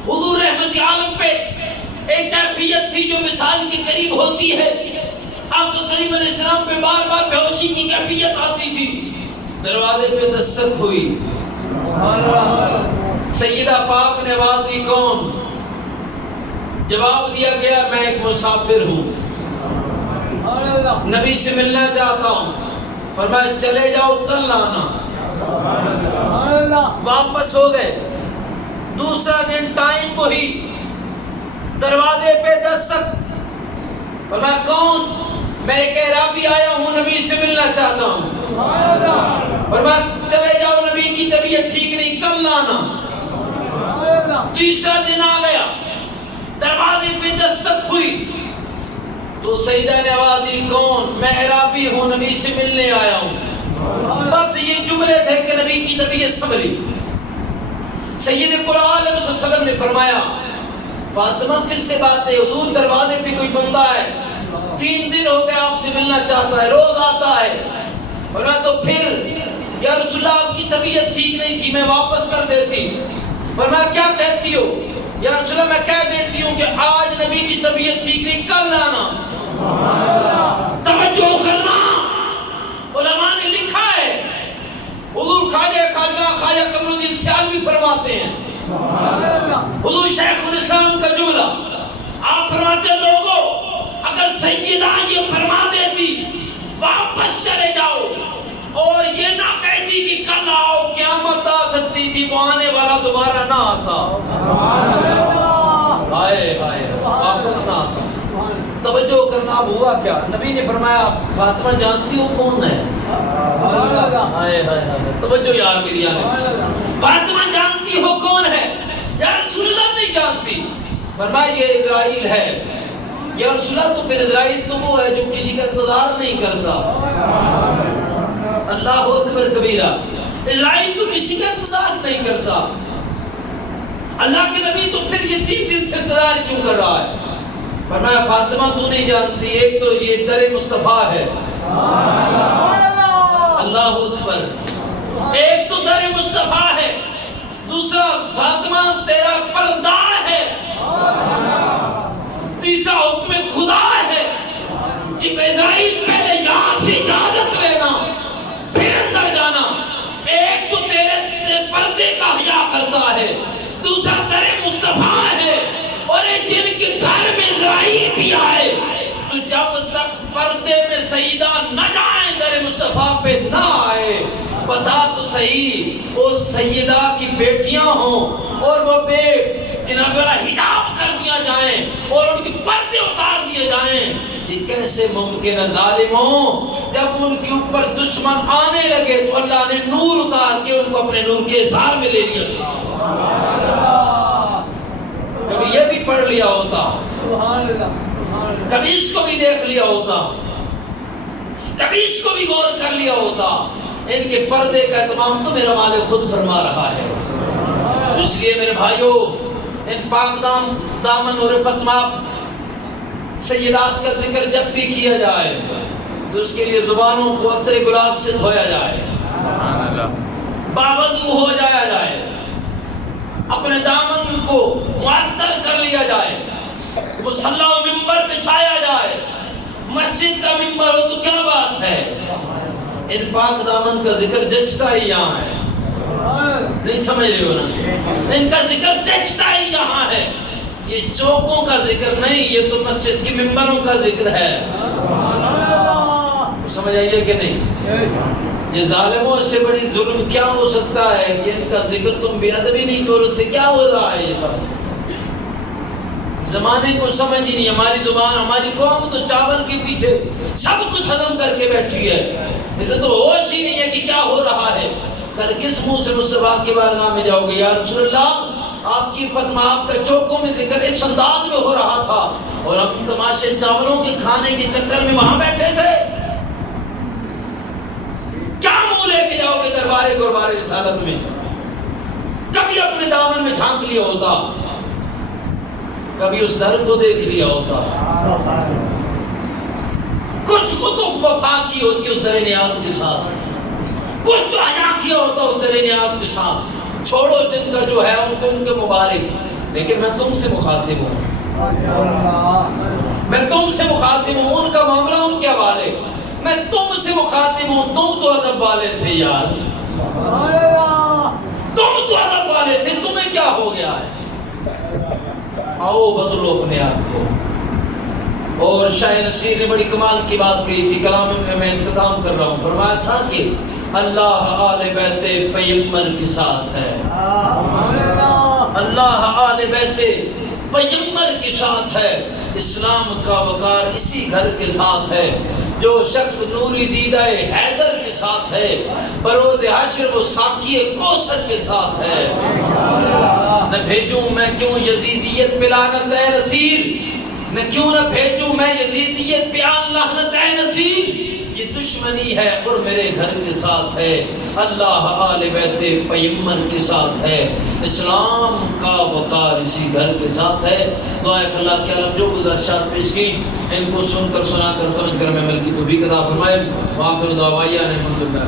حضور رحمت عالم پہ ایک کیفیت تھی جو وصال کے قریب ہوتی ہے۔ آقا کریم علیہ السلام پہ بار بار بے ہوشی کی کیفیت آتی تھی۔ دروازے پہ دستک ہوئی، سیدہ پاک نے آواز دی، کون؟ جواب دیا گیا میں ایک مسافر ہوں، نبی سے ملنا چاہتا ہوں۔ فرمایا چلے جاؤ کل آنا۔ واپس ہو گئے، دوسرا دن ٹائم وہی، دروازے پہ دستک۔ فرمایا کون؟ میں ایک اعرابی آیا ہوں، نبی سے ملنا چاہتا ہوں۔ فرمایا چلے جاؤ نبی کی طبیعت ٹھیک نہیں، کل آنا۔ تیسرا دن آ گیا، دروازے پہ دستک ہوئی تو سیدہ نے آواز دی، کون؟ میں اعرابی ہوں، نبی سے ملنے آیا ہوں۔ بس یہ جملے تھے کہ نبی کی طبیعت سنبھلی۔ سید قرآن علیہ وسلم نے فرمایا فاطمہ کس سے بات ہے؟ حضور دروازے پہ کوئی بندہ ہے، 3 دن ہو گئے آپ سے ملنا چاہتا ہے، روز آتا ہے۔ فرمایا تو پھر یا رسول اللہ آپ کی طبیعت ٹھیک نہیں تھی، میں واپس کر دیتی۔ فرمایا کیا کہتی ہو؟ یا رسول اللہ میں کہہ دیتی ہوں کہ آج نبی کی طبیعت ٹھیک نہیں، کل آنا۔ توجہ کرنا، علماء نے لکھا ہے، حضور خواجہ قمر الدین سیالوی فرماتے ہیں، حضور شیخ تو آنے والا دوبارہ نہ آتا، ہائے ہائے واپس نہ آتا۔ توجہ کرنا، اب ہوا کیا؟ نبی نے فرمایا فاطمہ جانتی ہو کون ہے؟ ہائے ہائے ہائے، توجہ یار میری آنے، فاطمہ جانتی ہو کون ہے؟ یا رسول اللہ نہیں جانتی۔ فرمایا یہ اسرائیل ہے۔ یا رسول اللہ تو پھر اسرائیل تو وہ ہے جو کسی کا انتظار نہیں کرتا۔ اللہ اکبر کبیرہ، اسرائیل تو کسی کا انتظار نہیں کرتا۔ اللہ کے نبی تو پھر یہ 3 دن سے انتظار کیوں کر رہا ہے؟ فرمایا فاطمہ تو نہیں جانتی، ایک تو یہ در مصطفیٰ ہے، اللہ اکبر، ایک تو در مصطفیٰ ہے، دوسرا فاطمہ تیرا پردہ ہے، تیسرا حکم خدا ہے۔ جب اسرائیل پہلے یہاں سے اجازت لینا پھر اندر جانا، ایک تو تیرے پردے کا حیا کرتا ہے، دوسرا در مصطفیٰ ہے، اور ایک جن کے گھر میں اسرائیل بھی آئے، تو جب تک پردے میں سیدہ نہ جائیں، در مصطفیٰ پہ نہ آئے، بتا تو صحیح وہ سیدہ کی بیٹیاں ہوں اور وہ بے جناب والا حجاب کر دیا جائیں اور ان کے پردے اتار دیے جائیں، یہ کیسے ممکن ہے ظالموں؟ جب ان کے اوپر دشمن آنے لگے تو اللہ نے نور اتار کے ان کو اپنے نور کے اظہار میں لے لیا۔ کبھی یہ بھی پڑھ لیا ہوتا، کبھی اس کو بھی دیکھ لیا ہوتا، کبھی اس کو بھی غور کر لیا ہوتا۔ ان کے پردے کا اہتمام تو میرا مالک خود فرما رہا ہے۔ اس لیے میرے بھائیوں، ان پاک دامن اور پتماب سیدات کا ذکر جب بھی کیا جائے تو اس کے لیے زبانوں کو عطر گلاب سے دھویا جائے، باوضو ہو جایا جائے، اپنے دامن کو معطر کر لیا جائے، مصلی و ممبر بچھایا جائے، مسجد کا ممبر ہو تو کیا بات ہے؟ ان پاک دامن کا ذکر جچتا ہی یہاں ہے، نہیں سمجھ رہے ہو نا؟ ان کا ذکر جچتا ہی یہاں ہے، یہ چوکوں کا ذکر نہیں، یہ تو مسجد کی ممبروں کا ذکر ہے۔ سمجھ آئیے کہ نہیں؟ یہ ظالموں سے بڑی ظلم کیا ہو سکتا ہے کہ ان کا ذکر تم بے ادبی نہیں کرو، اس سے کیا ہو رہا ہے؟ یہ سب زمانے کو سمجھ ہی نہیں۔ ہماری زبان، ہماری قوم تو چاول کے پیچھے سب کچھ ہضم کر کے بیٹھی ہے، اسے تو ہوش ہی نہیں ہے کہ کیا ہو رہا ہے۔ کل کس منہ سے مصطفیٰ کی بارگاہ میں جاؤ گے؟ یا رسول اللہ آپ کی فتمہ، آپ کا چوکوں میں ذکر اس انداز میں ہو رہا تھا اور ہم تماشے چاولوں کے کھانے کے چکر میں وہاں بیٹھے تھے، کیا منہ لے کے جاؤ گے دربارے گربارے رسالت میں؟ کبھی اپنے دامن میں جھانک لیا ہوتا، کبھی اس در کو دیکھ لیا ہوتا، کچھ کو تو وفا کی ہوتی اس در نیاز کے ساتھ، کچھ تو حیا کیا ہوتا اس در نیاز کے ساتھ۔ چھوڑو جن کا جو ہے ان کے مبارک، لیکن میں تم سے مخاطب ہوں، میں تم سے مخاطب ہوں، ان کا معاملہ ان کے حوالے، میں تم سے مخاطب ہوں۔ تم تو ادب والے تھے یار، تم تو ادب والے تھے، تمہیں کیا ہو گیا ہے؟ آؤ بدلو اپنے آپ کو۔ اور شاہ نصیر نے بڑی کمال کی بات کہی تھی، کلام میں اختتام کر رہا ہوں، فرمایا تھا کہ اللہ آل بیت پیغمبر کے ساتھ ہے، اللہ آل بیت پیغمبر کے ساتھ ہے، اسلام کا وقار اسی گھر کے ساتھ ہے، جو شخص نوری دیدہ حیدر کے ساتھ ہے، برود حشر وہ ساقی کوثر کے ساتھ ہے۔ نہ بھیجوں میں کیوں یزیدیت پہ لعنت اے نصیر، میں کیوں نہ بھیجوں میں یزیدیت پہ لعنت اے نصیر، یہ دشمنی ہے اور میرے گھر کے ساتھ ہے، اللہ آل بیت پیغمبر کے ساتھ ہے، اسلام کا وقار اسی گھر کے ساتھ ہے۔ دعا کہ اللہ کے عالم جو گزارشات پیش کی ان کو سن کر، سنا کر، سمجھ کر میں عمل کی توفیق عطا فرمائے۔ وآخر دعوانا الحمدللہ۔